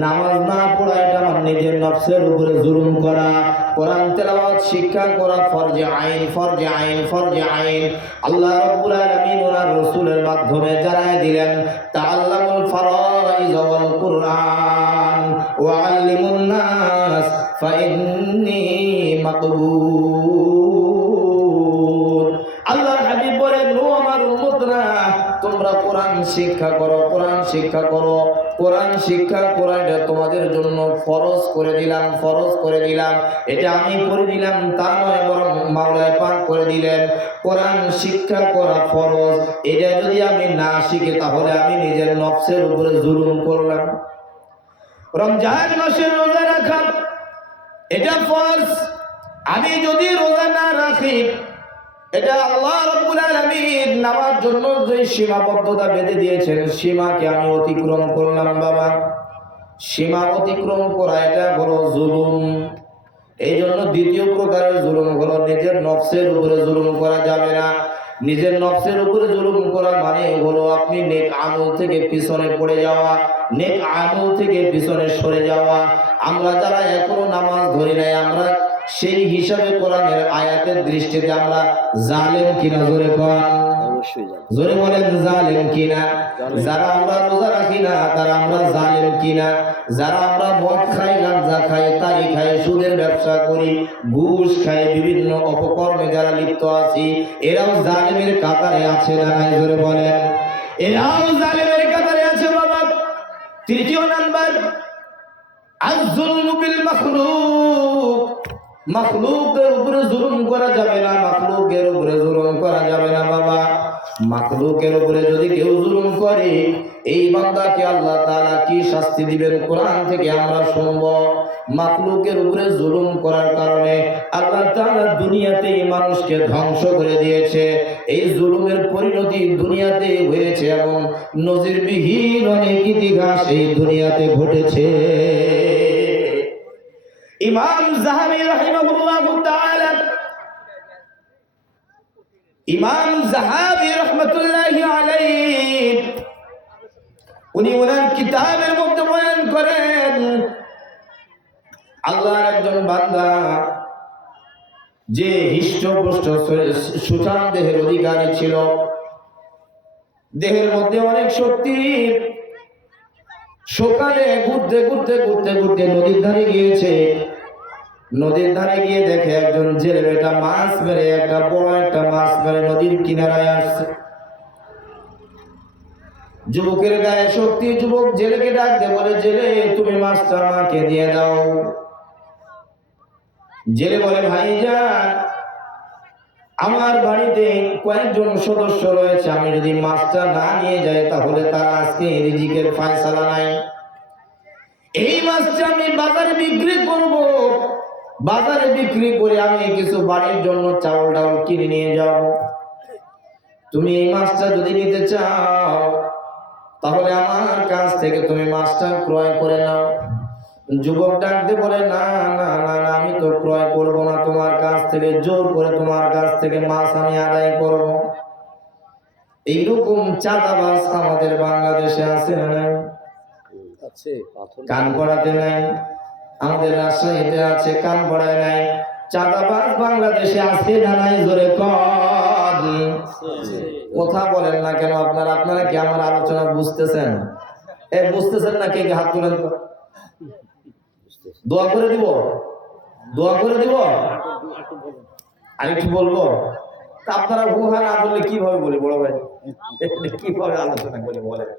নামাজ না পড়া এটা আমার নিজের নফসের উপরে জুলুম করা। কোরআন তেলাওয়াত শিক্ষা করা ফরজে আইন, ফরজে আইন, ফরজে আইন। আল্লাহ রাব্বুল আলামিন ওনার রাসূলের মাধ্যমে জানায় দিলেন, তাআল্লামুল ফারাইজ ওয়াল কুরআন ওয়া আল্লিমুন নাস ফাইন্নী মাকবুল। আল্লাহর হাবিব বলেন, ও আমার উম্মতরা, তোমরা কোরআন শিক্ষা করো, কোরআন শিক্ষা করো। কোরআন শিক্ষা করা এটা তোমাদের জন্য ফরজ করে দিলাম, ফরজ করে দিলাম। এটা আমি করে দিলাম তা নয়, বরং মাওলানা পাক করে দিলেন। কোরআন শিক্ষা করা ফরজ, এটা যদি আমি না শিখি তাহলে আমি নিজের নফসের উপরে জুলুম করলাম। রমজান মাসের রোজা রাখা এটা ফরজ, আমি যদি রোজা না রাখি, এটা আল্লাহ রাব্বুল আলামিন নামার জন্য যে সীমাবদ্ধতা বেঁধে দিয়েছেন, সীমাকে আমি অতিক্রম করলাম বাবা। সীমা অতিক্রম করা এটা বড় জুলুম। এই জন্য দ্বিতীয় প্রকারের জুলুম হলো নিজের নফসের উপরে জুলুম করা যাবে না। নিজের নফসের উপরে জুলুম করা মানে হলো আপনি নেক আমল থেকে পিছনে পড়ে যাওয়া, নেক আমল থেকে পিছনে সরে যাওয়া। আমরা যারা এখনো নামাজ ধরি নাই, আমরা সেই হিসাবে কোরআনের আয়াতের দৃষ্টিতে আমরা জালেম কিনা? জোরে কোন, জোরে বলেন জালেম কিনা? যারা আমরা রোজা রাখি না তারা আমরা জালেম কিনা? যারা আমরা মদ খাই, গাঁজা খাই, তারি খাই, সুদের ব্যবসা করি, ঘুষ খাই, বিভিন্ন অপকর্মে যারা লিপ্ত আছি, এরাও জালেমের কাতারে আছে না নাই? জোরে বলেন, এরাও জালেমের কাতারে আছে বাবা। তৃতীয় নাম্বার, আয-যুলমু বিল মাখলুক। মাখলুকের উপরে জুলুম করা যাবে না, মাখলুকের উপরে জুলুম করা যাবে না বাবা। মাখলুকের উপরে যদি কেউ জুলুম করে, এই বান্দাকে আল্লাহ তাআলা কি শাস্তি দিবেন কোরআন থেকে আমরা শুনব। মাখলুকের উপরে জুলুম করার কারণে আল্লাহ তাআলা দুনিয়াতেই মানুষকে ধ্বংস করে দিয়েছে। এই জুলুমের পরিণতি দুনিয়াতে হয়েছে এবং নজিরবিহীন অনেক ইতিহাস এই দুনিয়াতে ঘটেছে। ইমাম যাহাবী রাহিমাহুল্লাহু তাআলা, ইমাম যাহাবী রাহমাতুল্লাহি আলাইহি, উনি ওনার কিতাবের মধ্যে বয়ান করেন, আল্লাহর একজন বান্দা যে হৃষ্টপুষ্ট সুঠাম দেহের অধিকারী ছিল, দেহের মধ্যে অনেক শক্তি, সকালে ঘুরতে ঘুরতে ঘুরতে ঘুরতে নদীর ধারে গিয়েছে। নদীর ধারে গিয়ে দেখে একজন জেলে বেটা মাছ মেরে, একটা বড় একটা মাছ মেরে নদীর কিনারায় আসছে। যুবকের গায়ে শক্তি, যুবক জেলেকে ডাক দিয়ে বলে, জেলে তুমি মাছটা আমাকে দিয়ে দাও। জেলে বলে, ভাইজান আমার বাড়িতে কয়েকজন সদস্য রয়েছে, আমি যদি মাছটা না নিয়ে যাই তাহলে তার আজকে রিজিকের ফয়সালা নাই। এই মাছটা আমি বাজারে বিক্রি করব, বাজারে বিক্রি করে আমি কিছু বাড়ির জন্য চাউল ডাউল কিনে নিয়ে যাব। তুমি এই মাছটা যদি নিতে চাও তাহলে আমার কাছ থেকে তুমি মাছটা ক্রয় করে নাও। যুবক ডাকতে বলে, না না না না, আমি তো ক্রয় করবো না তোমার কাছ থেকে, জোর করে তোমার কাছ থেকে মাছ আমি আদায় করব। এইরকম চাঁদাবাজ আমাদের বাংলাদেশে আছে না নাই? কান পড়াতে নাই। আমাদের রাজশাহীতে আছে, কান পড়ায় নাই। চাঁদাবাজ বাংলাদেশে আছে না নাই? জোরে কন। কথা বলেন না কেন আপনারা? আপনারা কি আমার আলোচনা বুঝতেছেন? বুঝতেছেন না? কে কে হাত তুলেন তো। দোয়া করে দিব, দোয়া করে দিব। আরেকটু বলবো? আপনারা হুহা না বললে কিভাবে বলি বড় ভাই? কিভাবে আলোচনা করি বলেন?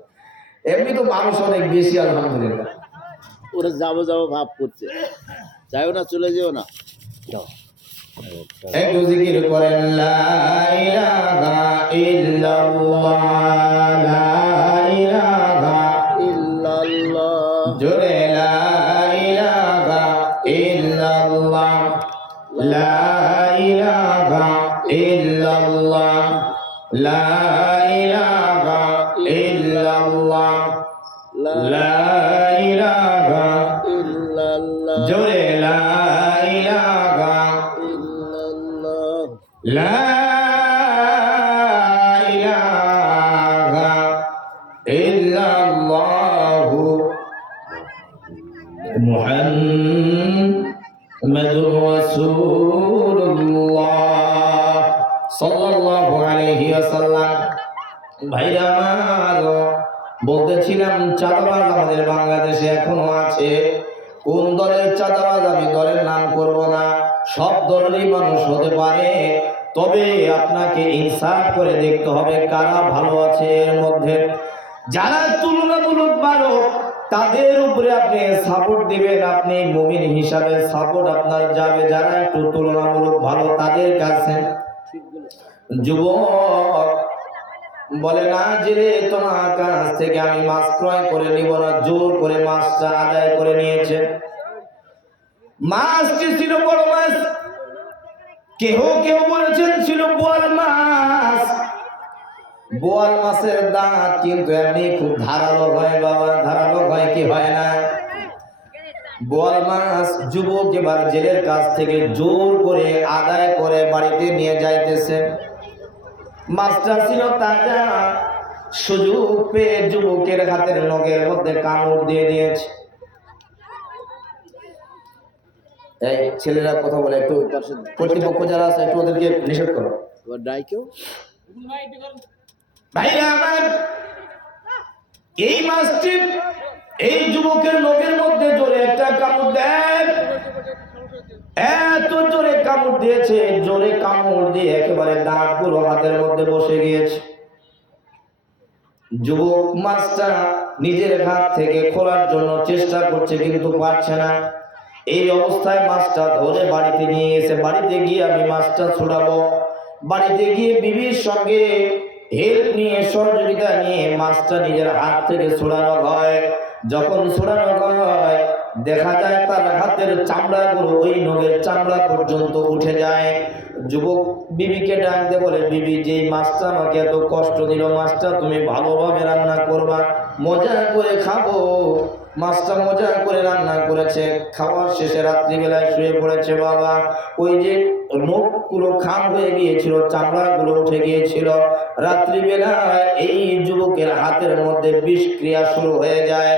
এমনি তো মানুষ অনেক বেশি, আলহামদুলিল্লাহ। ওরা যাবো যাবো ভাব করছে, যাইও না, চলে যেও না। একটু জিকির করেন, লা ইলাহা ইল্লাল্লাহ, লা ইলাহা ইল্লাল্লাহ, জোরে লা ইলাহা ইল্লাল্লাহ, লা ইলাহা ইল্লাল্লাহ, লা ইলাহা ইল্লাল্লাহ, লা ইলাহা ইল্লাল্লাহ, জোরে লা ইলাহা ইল্লাল্লাহ, লা ইলাহা ইল্লাল্লাহু মুহাম্মাদুর রাসূলুল্লাহ সাল্লাল্লাহু আলাইহি ওয়াসাল্লাম। ভাইরা আমার, বলতেছিলাম চাঁদাবাজ আমাদের বাংলাদেশে এখনো আছে। কোন দলের চাঁদাবাজ আমি দলের নাম করব না, সব দলেরই মানুষ হতে পারে। তবে আপনাকে ইনসাফ করে দেখতে হবে কারা ভালো আছে এর মধ্যে। যারা তুলনামূলক ভালো তাদের উপরে আপনি সাপোর্ট দিবেন, আপনি মুমিন হিসাবে সাপোর্ট আপনার যাবে যারা একটু তুলনামূলক ভালো তাদের কাছে। যুবক বলে, না যে রে, তোমার কাছ থেকে আমি মাছ ক্রয় করে নিব না। জোর করে মাছটা আদায় করে নিয়েছে। মাছটি ছিল বড় মাছ, কেহ কেহ বলেছেন ছিল বোয়াল মাছ। বোয়াল মাছের দাঁত কিন্তু এমনি খুব ধারালো হয় বাবা, ধারালো হয় কি হয় না? বোয়াল মাছ যুবক এবার জেলের কাছ থেকে জোর করে আদায় করে বাড়িতে নিয়ে যাইতেছে। মাছটা ছিল তাজা, সুযোগ পেয়ে যুবকের হাতের নখের মধ্যে কামড় দিয়ে দিয়েছে। এই ছেলেরা কথা বলে, একটু কর্তৃপক্ষ যারা আছে একটু ওদেরকে নিষেধ করো। ভাইরা আমার, এই মাছটি এই যুবকের নখের মধ্যে জোরে একটা কামড় দেয়। এত জোরে কামড় দিয়েছে, জোরে কামড় দিয়ে একেবারে দাঁতগুলো হাতের মধ্যে বসে গিয়েছে। যুবক মাছটা নিজের হাত থেকে খোলার জন্য চেষ্টা করছে কিন্তু পারছে না। এই অবস্থায় মাছটা ধরে বাড়িতে নিয়ে এসে, বাড়িতে গিয়ে আমি মাছটা ছুড়াবো। বাড়িতে গিয়ে বিবির সঙ্গে হেল্প নিয়ে, সহযোগিতা নিয়ে মাছটা নিজের হাত থেকে ছুড়ানো হয়। যখন ছুড়ানো হয় দেখা যায় তার হাতের চামড়াগুলো ওই নখের চামড়া পর্যন্ত উঠে যায়। যুবক বিবিকে ডাকতে বলে, বিবি, যে মাছটা আমাকে এত কষ্ট দিল, মাছটা তুমি ভালোভাবে রান্না করবা, মজা করে খাবো। মাছটা মজা করে রান্না করেছে। খাওয়ার শেষে রাত্রিবেলায় শুয়ে পড়েছে বাবা। ওই যে নখগুলো খাম হয়ে গিয়েছিল, চামড়াগুলো উঠে গিয়েছিল। রাত্রিবেলায় এই যুবকের হাতের মধ্যে বিষ ক্রিয়া শুরু হয়ে যায়।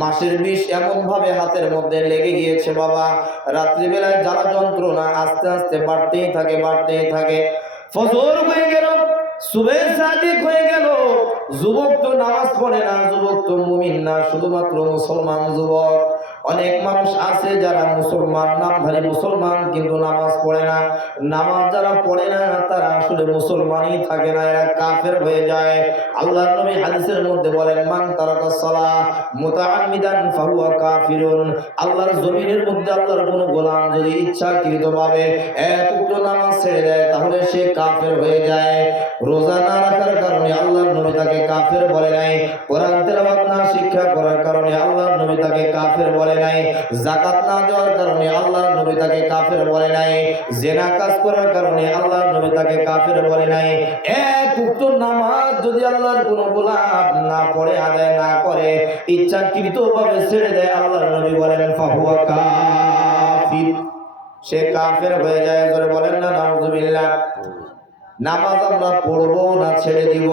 মাছের বিষ এমন ভাবে হাতের মধ্যে লেগে গিয়েছে বাবা, রাত্রিবেলায় জ্বালা যন্ত্রণা আস্তে আস্তে বাড়তেই থাকে, বাড়তেই থাকে। ফজর হয়ে গেল, সুবহে সাদিক হয়ে গেল। যুবক তো নামাজ পড়ে না, যুবক তো মুমিন না, শুধুমাত্র মুসলমান যুবক। অনেক মানুষ আছে যারা মুসলমান, নামধারী মুসলমান, কিন্তু নামাজ পড়ে না। নামাজ যারা পড়ে না তারা আসলে মুসলমানই থাকে না, এরা কাফের হয়ে যায়। আল্লাহর নবী হাদিসের মধ্যে বলেন, মান তারাকাস সালাহ মুতাআম্মিদান ফাহুয়া কাফিরুন। আল্লাহর জমিনের মধ্যে আল্লাহর কোন গোলাম যদি ইচ্ছাকৃতভাবে এক ওয়াক্ত নামাজ ছেড়ে দেয় তাহলে সে কাফের হয়ে যায়। রোজা না রাখার কারণে আল্লাহর নবী তাকে কাফের বলে নাই। কোরআন তেলাওয়াত না শিক্ষা করার কারণে আল্লাহর নবী তাকে কাফের বলে নাই। যাকাত না দেওয়ার কারণে আল্লাহর নবী তাকে কাফের বলে নাই। জিনা কাজ করার কারণে আল্লাহর নবী তাকে কাফের বলে নাই। এক উক্ত নামাজ যদি আল্লাহর কোন গোলাম না পড়ে, আদায় না করে, ইচ্ছাকৃতভাবে ছেড়ে দেয়, আল্লাহর নবী বলেন ফাহুয়া কাফির, সে কাফের হয়ে যায়। জোরে বলেন না নাউযুবিল্লাহ। নামাজ আমরা পড়বো না ছেড়ে দিব?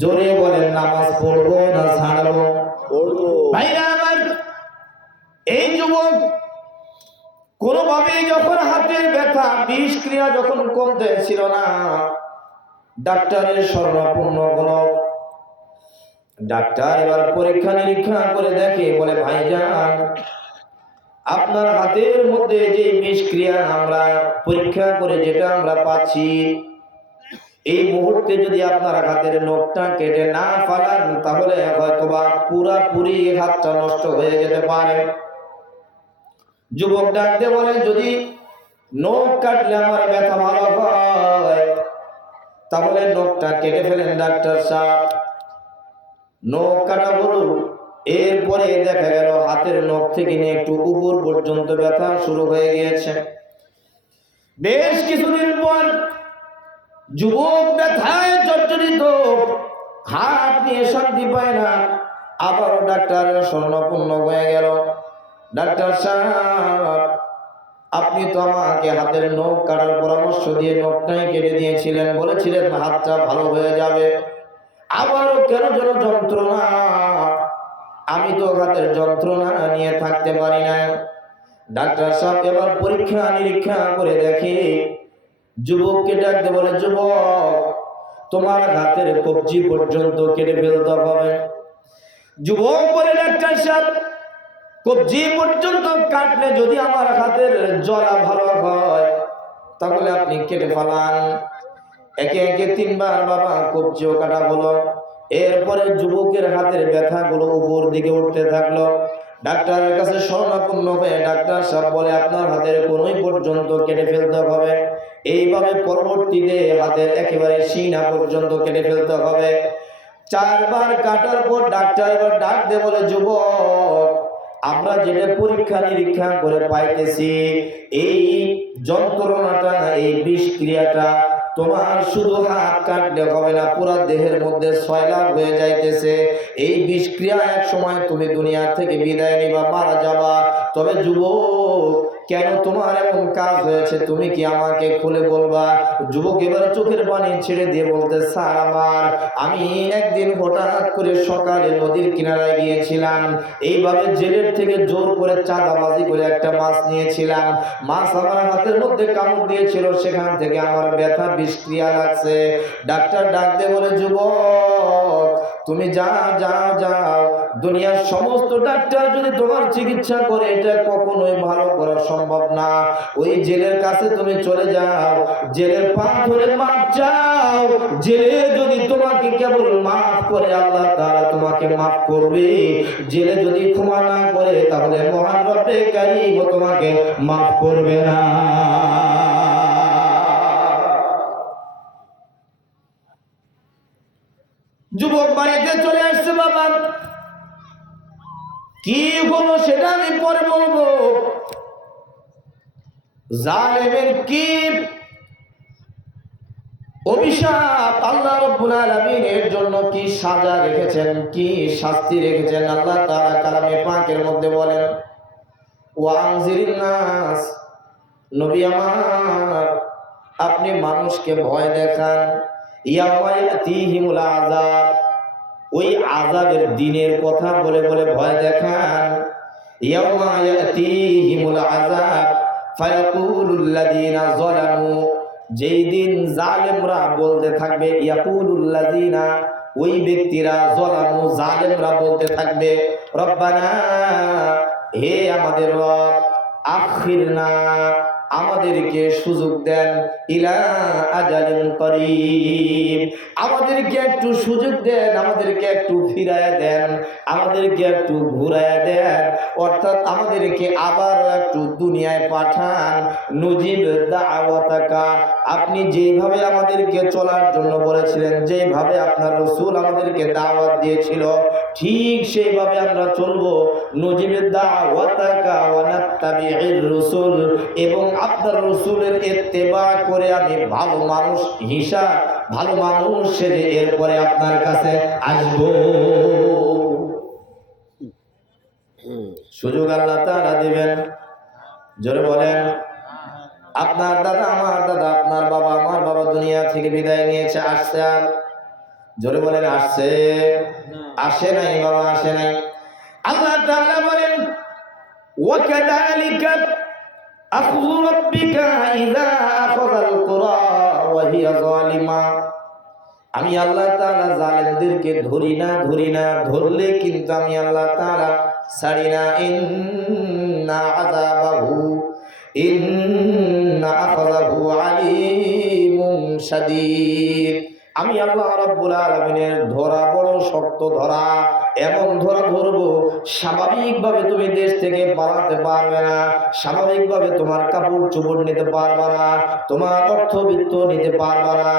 জোরে বলেন, নামাজ পড়বো না ছাড়বো? পড়বো। ভাইরা আমার, এই যুবক কোনোভাবেই যখন হাতের ব্যথা, বিষক্রিয়া যখন কমতে ছিল না, ডাক্তারের শরণাপন্ন হলো। ডাক্তার এবার পরীক্ষা নিরীক্ষা করে দেখে, বলে ভাইজান, আপনার হাতের মধ্যে যে বিষক্রিয়া আমরা পরীক্ষা করে যেটা আমরা পাচ্ছি, এই মুহূর্তে যদি আপনার হাতের নখটা কেটে না ফেলান, তাহলে হয়তোবা পুরাপুরি হাতটা নষ্ট হয়ে যেতে পারে। যুবক ডাকতে বলে, যদি নখ কাটলে আমার ব্যথা ভালো হয়, তাহলে নখটা কেটে ফেলেন ডাক্তার সাহেব। নখ কাটা হলো, এরপরে দেখা গেল হাতের নখ থেকে নিয়ে একটু উপর পর্যন্ত ব্যথা শুরু হয়ে গিয়েছে। বেশ কিছুদিন পর যুবক ব্যথায় জর্জরিত, হাত নিয়ে শান্তি পায় না, আবারও ডাক্তারের শরণাপন্ন হয়ে গেল। ডাক্তার সাহেব, আপনি তো আমাকে হাতের নখ কাটার পরামর্শ দিয়ে নখটাই কেটে দিয়েছিলেন, বলেছিলেন হাতটা ভালো হয়ে যাবে, আবারও কেন যেন যন্ত্রণা? আমি তো হাতের যন্ত্রণা নিয়ে থাকতে পারি না। ডাক্তার সাহেব এবার পরীক্ষা নিরীক্ষা করে দেখে, যুবককে ডাকতে বলে, যুবক, তোমার হাতের কবজি পর্যন্ত কেটে ফেলতে হবে। যুবক বলে, ডাক্তার সাহেব, কবজি পর্যন্ত কাটলে যদি আমার হাতের জ্বলা ভালো হয়, তাহলে আপনি কেটে ফেলান। একে একে 3 বার বাবা কবজিও কাটা হলো। এরপরে যুবকের হাতের ব্যথাগুলো উপর দিকে উঠতে থাকলো। ডাক্তারের কাছে শরণাপন্ন হয়ে ডাক্তার সাহেব বলে, আপনার হাতের কোনোই পর্যন্ত কেটে ফেলতে হবে। এইভাবে পরবর্তীতে হাতের একেবারে সিনা পর্যন্ত কেটে ফেলতে হবে। 4 বার কাটার পর ডাক্তার এবার ডাক দিয়ে বলে, যুবক, আমরা যেটা পরীক্ষা নিরীক্ষা করে পাইতেছি, এই যন্ত্রণাটা, এই বিষক্রিয়াটা তোমার শুধু হাত কাটলে হবে না, পুরো দেহের মধ্যে সয়লাভ হয়ে যাইতেছে। এই বিষক্রিয়া এক সময় তুমি দুনিয়া থেকে বিদায় নিবা, মারা যাবা। তবে যুবক, কেন তোমার এমন কাজ হয়েছে তুমি কি আমাকে খুলে বলবা? যুবক এবার চোখের পানি ছেড়ে দিয়ে বলতে, স্যার, আমি একদিন হঠাৎ করে সকালে নদীর কিনারায় গিয়েছিলাম, এইভাবে জেলের থেকে জোর করে চাঁদাবাজি করে একটা মাছ নিয়েছিলাম। মাছ আমার হাতের মধ্যে কামড় দিয়েছিল, সেখান থেকে আমার ব্যথা বিষক্রিয়া লাগছে। ডাক্তার ডাক দিয়ে বলে, যুবক, তুমি যাও। দুনিয়ার সমস্ত ডাক্তার যদি তোমার চিকিৎসা করে, এটা কখনোই ভালো করা সম্ভব না। ওই জেলের কাছে তুমি চলে যাও, জেলের পা ধরে মাপ চাও। জেলে যদি তোমাকে কেবল মাফ করে, আল্লাহ তাআলা তোমাকে মাফ করবে। জেলে যদি ক্ষমা না করে, তাহলে মহান রব্বে কারীম তোমাকে মাফ করবে না। যুবক বাড়িতে চলে আসছে। বাবা, কি হলো সেটা আমি পরে বলবো। জালেমের কি অভিশাপ, আল্লাহ রাব্বুল আলামিনের জন্য কি সাজা রেখেছেন, কি শাস্তি রেখেছেন, আল্লাহ তাআলা কালামে পাকের মধ্যে বলেন, ওয়ানজিরিন নাস, নবী আমার, আপনি মানুষকে ভয় দেখান, ইয়াউমা ইয়াতিহিমুল আযাব, ওই আযাবের দিনের কথা বলে বলে ভয় দেখান। ইয়াউমা ইয়াতিহিমুল আযাব ফায়াকুলুল লাযিনা যালামু, যেই দিন জালেমরা বলতে থাকবে, ইয়াকুলুল লাযিনা, ওই ব্যক্তিরা, যালামু, জালেমরা বলতে থাকবে, রব্বানা, হে আমাদের রব, আখিরনা, আমাদেরকে সুযোগ দেন, ইলা আজালিন করিব, আমাদেরকে একটু সুযোগ দেন, আমাদেরকে একটু ফিরায় দেন, আমাদেরকে একটু ঘুরায় দেন, অর্থাৎ আমাদেরকে আবার একটু দুনিয়ায় পাঠান। নুজিব দাওয়াতাকা, আপনি যেভাবে আমাদেরকে চলার জন্য বলেছিলেন, যেভাবে আপনার রাসূল আমাদেরকে দাওয়াত দিয়েছিল, ঠিক সেইভাবে আমরা চলবো। নজিবের দাওয়াতাকা ওয়া নাত্তাবিউর রাসূল, এবং আপনার রাসূলের ইত্তেবা করে আমি ভালো মানুষ ভালো মানুষ সেজে এরপরে আপনার কাছে আসবো। সুযোগ আল্লাহ তাআলা দিবেন। জোরে বলেন। আপনার দাদা, আমার দাদা, আপনার বাবা, আমার বাবা দুনিয়া থেকে বিদায় নিয়েছে, আসছে আর? জোরে বলেন, আসছে? আসে নাই বাবা, আসে নাই। আল্লাহ তাআলা বলেন, ওয়া কাযালিকা আখযু রাব্বিকা ইযা আখাযাল কুরা ওয়া হিয়া যালিমা। আমি আল্লাহ তাআলা জালেমদেরকে ধরি না, ধরলে কিন্তু আমি আল্লাহ তাআলা ছাড়ি না। ইন্না আখাযাহু আলীমুন শাদীদ। আমি আল্লাহ রাব্বুল আলামিনের ধরা বড় শক্ত ধরা। এমন ধরা ধরবো, স্বাভাবিকভাবে তুমি দেশ থেকে পালাতে পারবে না, স্বাভাবিকভাবে তোমার কাপড় চোপড় নিতে পারবে না, তোমার অর্থবিত্ত নিতে পারবে না,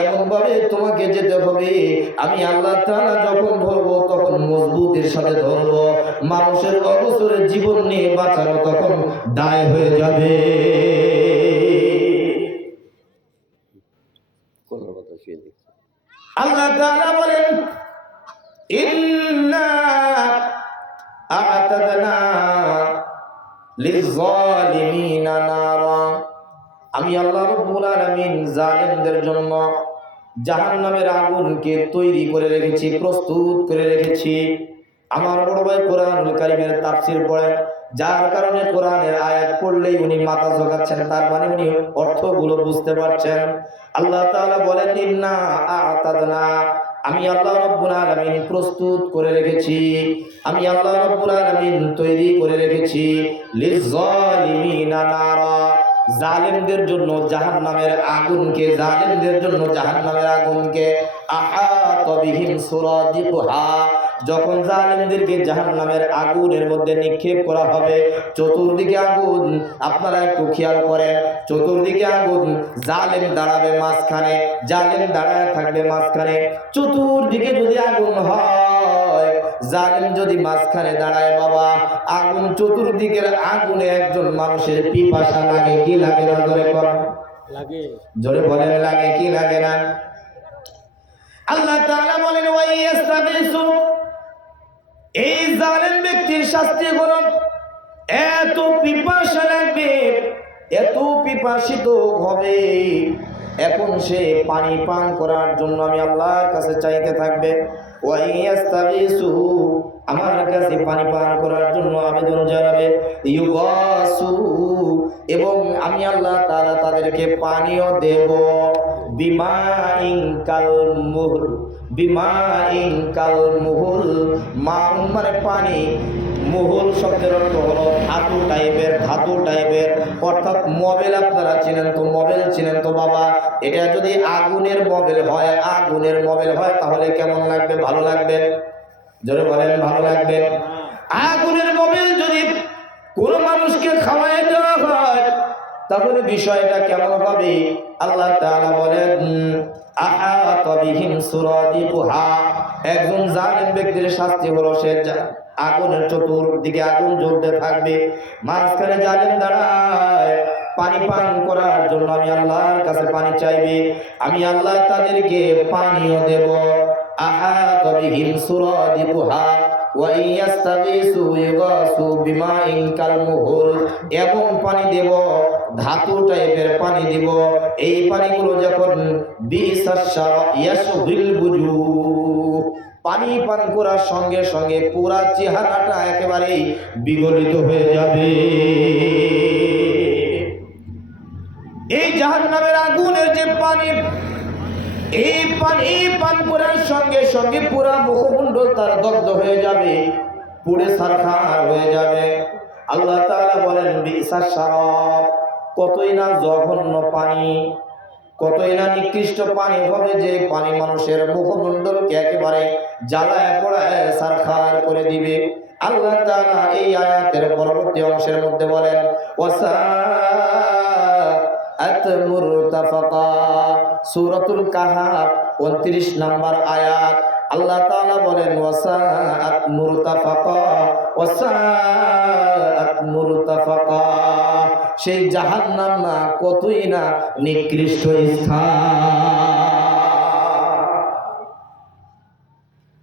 এমন ভাবে তোমাকে যেতে হবে। আমি আল্লাহ তাআলা যখন ধরবো তখন মজবুতের সাথে ধরবো। মানুষের অবসরের জীবন নিয়ে বাঁচানো তখন দায় হয়ে যাবে। কোন কথা শুয়ে দেখছি। আল্লাহ তাআলা বলেন, ইন্না আ'তাদনা লিয-যালিমিনা নারা। আমি আল্লাহ রাব্বুল আলামিন জালেমদের জন্য জাহান্নামের আগুনকে তৈরি করে রেখেছি, প্রস্তুত করে রেখেছি। আমার বড় ভাই কোরআনুল কারীমের তাফসীর পড়েন, যার কারণে কোরআনের আয়াত পড়লেই উনি মাথা ঝোঁকাচ্ছেন, তার মানে উনি অর্থগুলো বুঝতে পারছেন। আল্লাহ তাআলা বলেন, ইন্না আ'তাদনা, আমি আল্লাহ রাব্বুল আলামিন প্রস্তুত করে রেখেছি, আমি আল্লাহ রাব্বুল আলামিন তৈরি করে রেখেছি লিয-যালিমিনা নারা, জালেমদের জন্য জাহান্নামের আগুনকে, জালেমদের জন্য জাহান্নামের আগুনকে। আহাতা বিহিম সুরাদিকুহা, যখন জালেমদেরকে জাহান্নামের আগুনের মধ্যে নিক্ষেপ করা হবে, চতুর্দিকে আগুন, আপনারা একটু খেয়াল করেন, চতুর্দিকে আগুন, জালেম দাঁড়াবে মাঝখানে, জালেম দাঁড়ায় থাকবে মাঝখানে। চতুর্দিকে যদি আগুন হয়, জালেম যদি মাঝখানে দাঁড়ায়, বাবা আগুন, চতুর্দিকের আগুনে একজন মানুষের পিপাসা লাগে কি লাগে না? জোরে বলেন, লাগে। জোরে বলেন, লাগে কি লাগে না? আল্লাহ তাআলা বলেন, ওয়া ইয়াস্তাগীসু, এই জালেম ব্যক্তির শাস্তি হলো এত পিপাসা লাগবে, এত পিপাসিত হবে, এখন সে পানি পান করার জন্য আমি আল্লাহর কাছে চাইতে থাকবে। ওয়া ইয়াস্তাগীসু, আমার কাছে পানি পান করার জন্য আবেদন জানাবে। ইউগাসু, এবং আমি আল্লাহ তাআলা তাদেরকে পানিও দেব। বিমাইন কাল মুহল, বিমাইন কাল মুহল, মাউন মানে পানি, মুহুল শব্দের অর্থ হলো ধাতু টাইপের, ধাতু টাইপের, অর্থাৎ মোবাইল আপনারা চিনেন তো, মোবাইল চিনেন তো বাবা, এটা যদি আগুনের মোবাইল হয়, আগুনের মোবাইল হয় তাহলে কেমন লাগবে? ভালো লাগবে? জোরে বলেন, ভালো লাগবে? আগুনের মোবাইল যদি কোন মানুষকে খাওয়াই দেওয়া হয় তাহলে বিষয়টা কেমন হবে? আল্লাহ তাআলা বলেন, আহাতা বিহিম সুরাদিকুহা, একজন জালেম ব্যক্তির শাস্তি হলো সে আগুনের চতুর্দিকে আগুন জ্বলতে থাকবে, মাঝখানে জালেম দাঁড়ায় পানি পান করার জন্য আমি আল্লাহর কাছে পানি চাইবে, আমি আল্লাহ তাদেরকে পানিও দেব। আহাতা বিহিম সুরাদিকুহা ওয়া ইয়াস্তাগীসু ইউগাসু বিমাইন কাল মুহল, এবং পানি দেব, ধাতু টাইপের পানি দেব। এই পানিগুলো যখন বিসাশারা ইয়াসবিল বুজুহ, পানি পান করার সঙ্গে সঙ্গে পুরা চেহারাটা একেবারে বিগলিত হয়ে যাবে। এই জাহান্নামের আগুনের যে পানি, এই পানি পান করার সঙ্গে সঙ্গে পুরা মুখমণ্ডল তার দগ্ধ হয়ে যাবে, পুড়ে ছারখার হয়ে যাবে। আল্লাহ তাআলা বলেন, বিসাস শারাব, কতই না জঘন্য পানি, কতই না নিকৃষ্ট পানি হবে, যে পানি মানুষের মুখমণ্ডলকে একেবারে জ্বালায় পোড়ায় ছারখার করে দিবে। আল্লাহ তাআলা এই আয়াতের পরবর্তী অংশের মধ্যে বলেন, মুরতাফাকা, সূরাতুল কাহাফ 29 নম্বর আয়াত। আল্লাহ তাআলা বলেন ওয়াসাআত মুরতাফাকা ওয়াসাআত মুরতাফাকা, সেই জাহান্নাম না কতই না নিকৃষ্ট স্থান।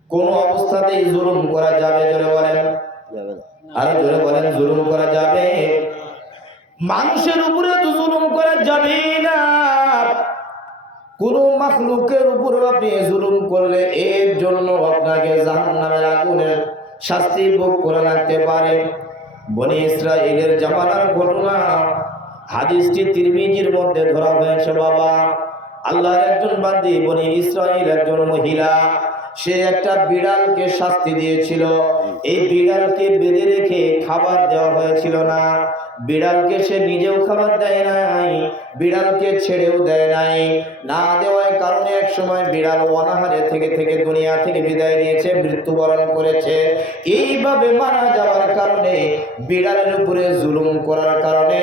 কোন অবস্থাতেই জুলুম করা যাবে? জোরে বলেন, যাবে না। আর জোরে বলেন, জুলুম করা যাবে? মানুষের উপরে তো জুলুম করা যাবে না। কোন মাখলুকের উপরে আপনি জুলুম করলে এর জন্য আপনাকে জাহান্নামের আগুনের শাস্তি ভোগ করে লাগতে পারে। বনি ইসরাইলের জামানার ঘটনা, হাদিসটি তিরমিজির মধ্যে ধরা হয়েছে। বাবা, আল্লাহর একজন বান্দী বনি ইসরাইল, একজন মহিলা, সে একটা বিড়ালকে শাস্তি দিয়েছিল। এই বিড়ালকে বেঁধে রেখে খাবার দেওয়া হয়েছিল না। বিড়ালকে সে নিজেও খাবার দেয় নাই, বিড়ালকে ছেড়েও দেয় নাই। না দেওয়ার কারণে এক সময় বিড়াল অনাহারে থেকে দুনিয়া থেকে বিদায় নিয়েছে, মৃত্যুবরণ করেছে। এইভাবে মারা যাওয়ার কারণে, বিড়ালের উপরে জুলুম করার কারণে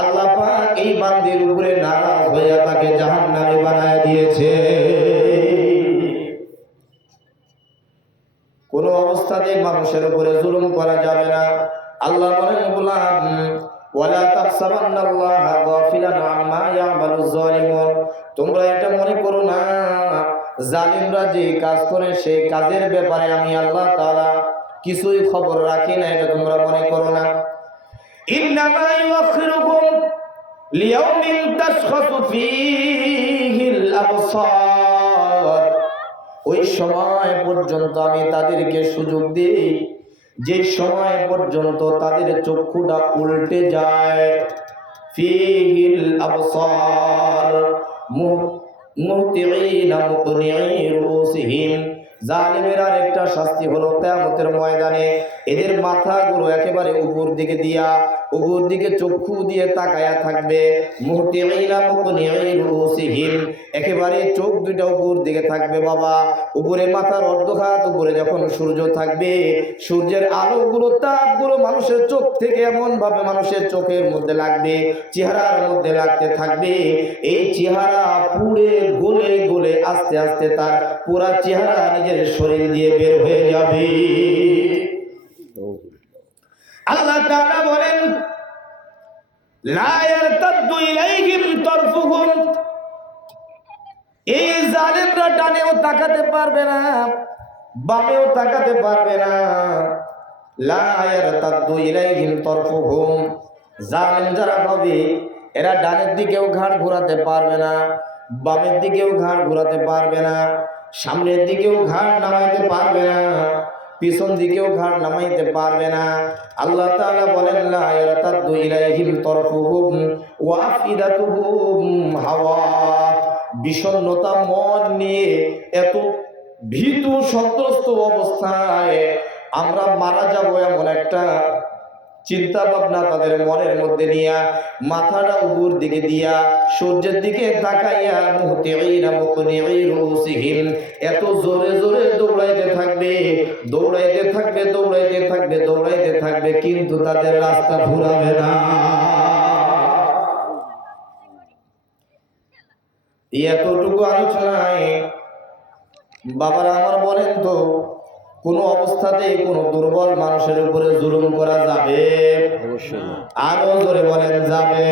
আল্লাহ পাক এই বান্দির উপরে নারাজ হয়ে তাকে জাহান্নামে বানায় দিয়েছে। কোন অবস্থাতে মানুষের উপরে জুলুম করা যাবে না। আল্লাহ বলেন গোলাম, ওয়ালা তাহসাবান্নাল্লাহা গাফিলান আম্মা ইয়ামালুজ জালিমুন, তোমরা এটা মনে করো না জালিমরা যে কাজ করে সেই কাজের ব্যাপারে আমি আল্লাহ তাআলা কিছুই খবর রাখি না, এটা তোমরা মনে করো না। ইন্নামা ইউআখিরুকুম লিয়াউমিন তাশখাসু ফীহিল আবসার, ওই সময় পর্যন্ত আমি তাদেরকে সুযোগ দিই যে সময় পর্যন্ত তাদের চক্ষুটা উল্টে যায়। ফীহিল আবসার মুহতিঈনা মুকনিঈ রুউসিহিম, জালিমের আরেকটা শাস্তি হলো কিয়ামতের ময়দানে এদের মাথাগুলো একেবারে উপর দিকে দিয়া, উপর দিকে চক্ষু দিয়ে তাকায়া থাকবে। মুহতিঈনা মুকনিঈ রুউসিহিম, একেবারে চোখ দুইটা উপর দিকে থাকবে। বাবা, উপরে মাথার অর্ধঘাত উপরে যখন সূর্য থাকবে, সূর্যের আলোগুলো তাপগুলো মানুষের চোখ থেকে এমন ভাবে মানুষের চোখের মধ্যে লাগবে, চেহারার মধ্যে লাগতে থাকবে। এই চেহারা পুড়ে গলে গলে আস্তে আস্তে তার পুরা চেহারা নিজের শরীর দিয়ে বের হয়ে যাবে। আল্লাহ তাআলা বলেন লা ইয়ারতাদ্দু ইলাইহিম তারফুহুম, এই জালিমরা ডানেও তাকাতে পারবে না, বামেও তাকাতে পারবে না। লা ইয়ারতাদ্দু ইলাইহিম তারফুহুম, জালিম যারা হবে এরা ডানের দিকেও ঘাড় ঘোরাতে পারবে না, বামের দিকেও ঘাড় ঘোরাতে পারবে না, সামনের দিকেও ঘাড় নামাইতে পারবে না, পিছন দিকেও ঘাড় নামাইতে পারবে না। আল্লাহ তাআলা বলেন লা ইয়ারতাদ্দু ইলাইহিম তারফুহুম ওয়া আফিদাতুহুম হাওয়া, বিষণ্ণতা মন নিয়ে এত ভীতু সন্ত্রস্ত অবস্থায় আমরা মারা যাব এমন একটা চিন্তা ভাবনা তাদের মনের মধ্যে নিয়া, মাথাটা উপর দিকে দিয়া সূর্যের দিকে তাকাইয়া মুহতিঈনা মুকনিঈ রুউসিহিম, এত জোরে জোরে দৌড়াইতে থাকবে, দৌড়াইতে থাকবে, দৌড়াইতে থাকবে, দৌড়াইতে থাকবে, কিন্তু তাদের রাস্তা ফুরাবে না। এতটুকু আলোচনায় বাবারা আমার বলেন তো, কোন অবস্থাতেই কোন দুর্বল মানুষের উপরে জুলুম করা যাবে? অবশ্যই না। আরো জোরে বলেন, যাবে?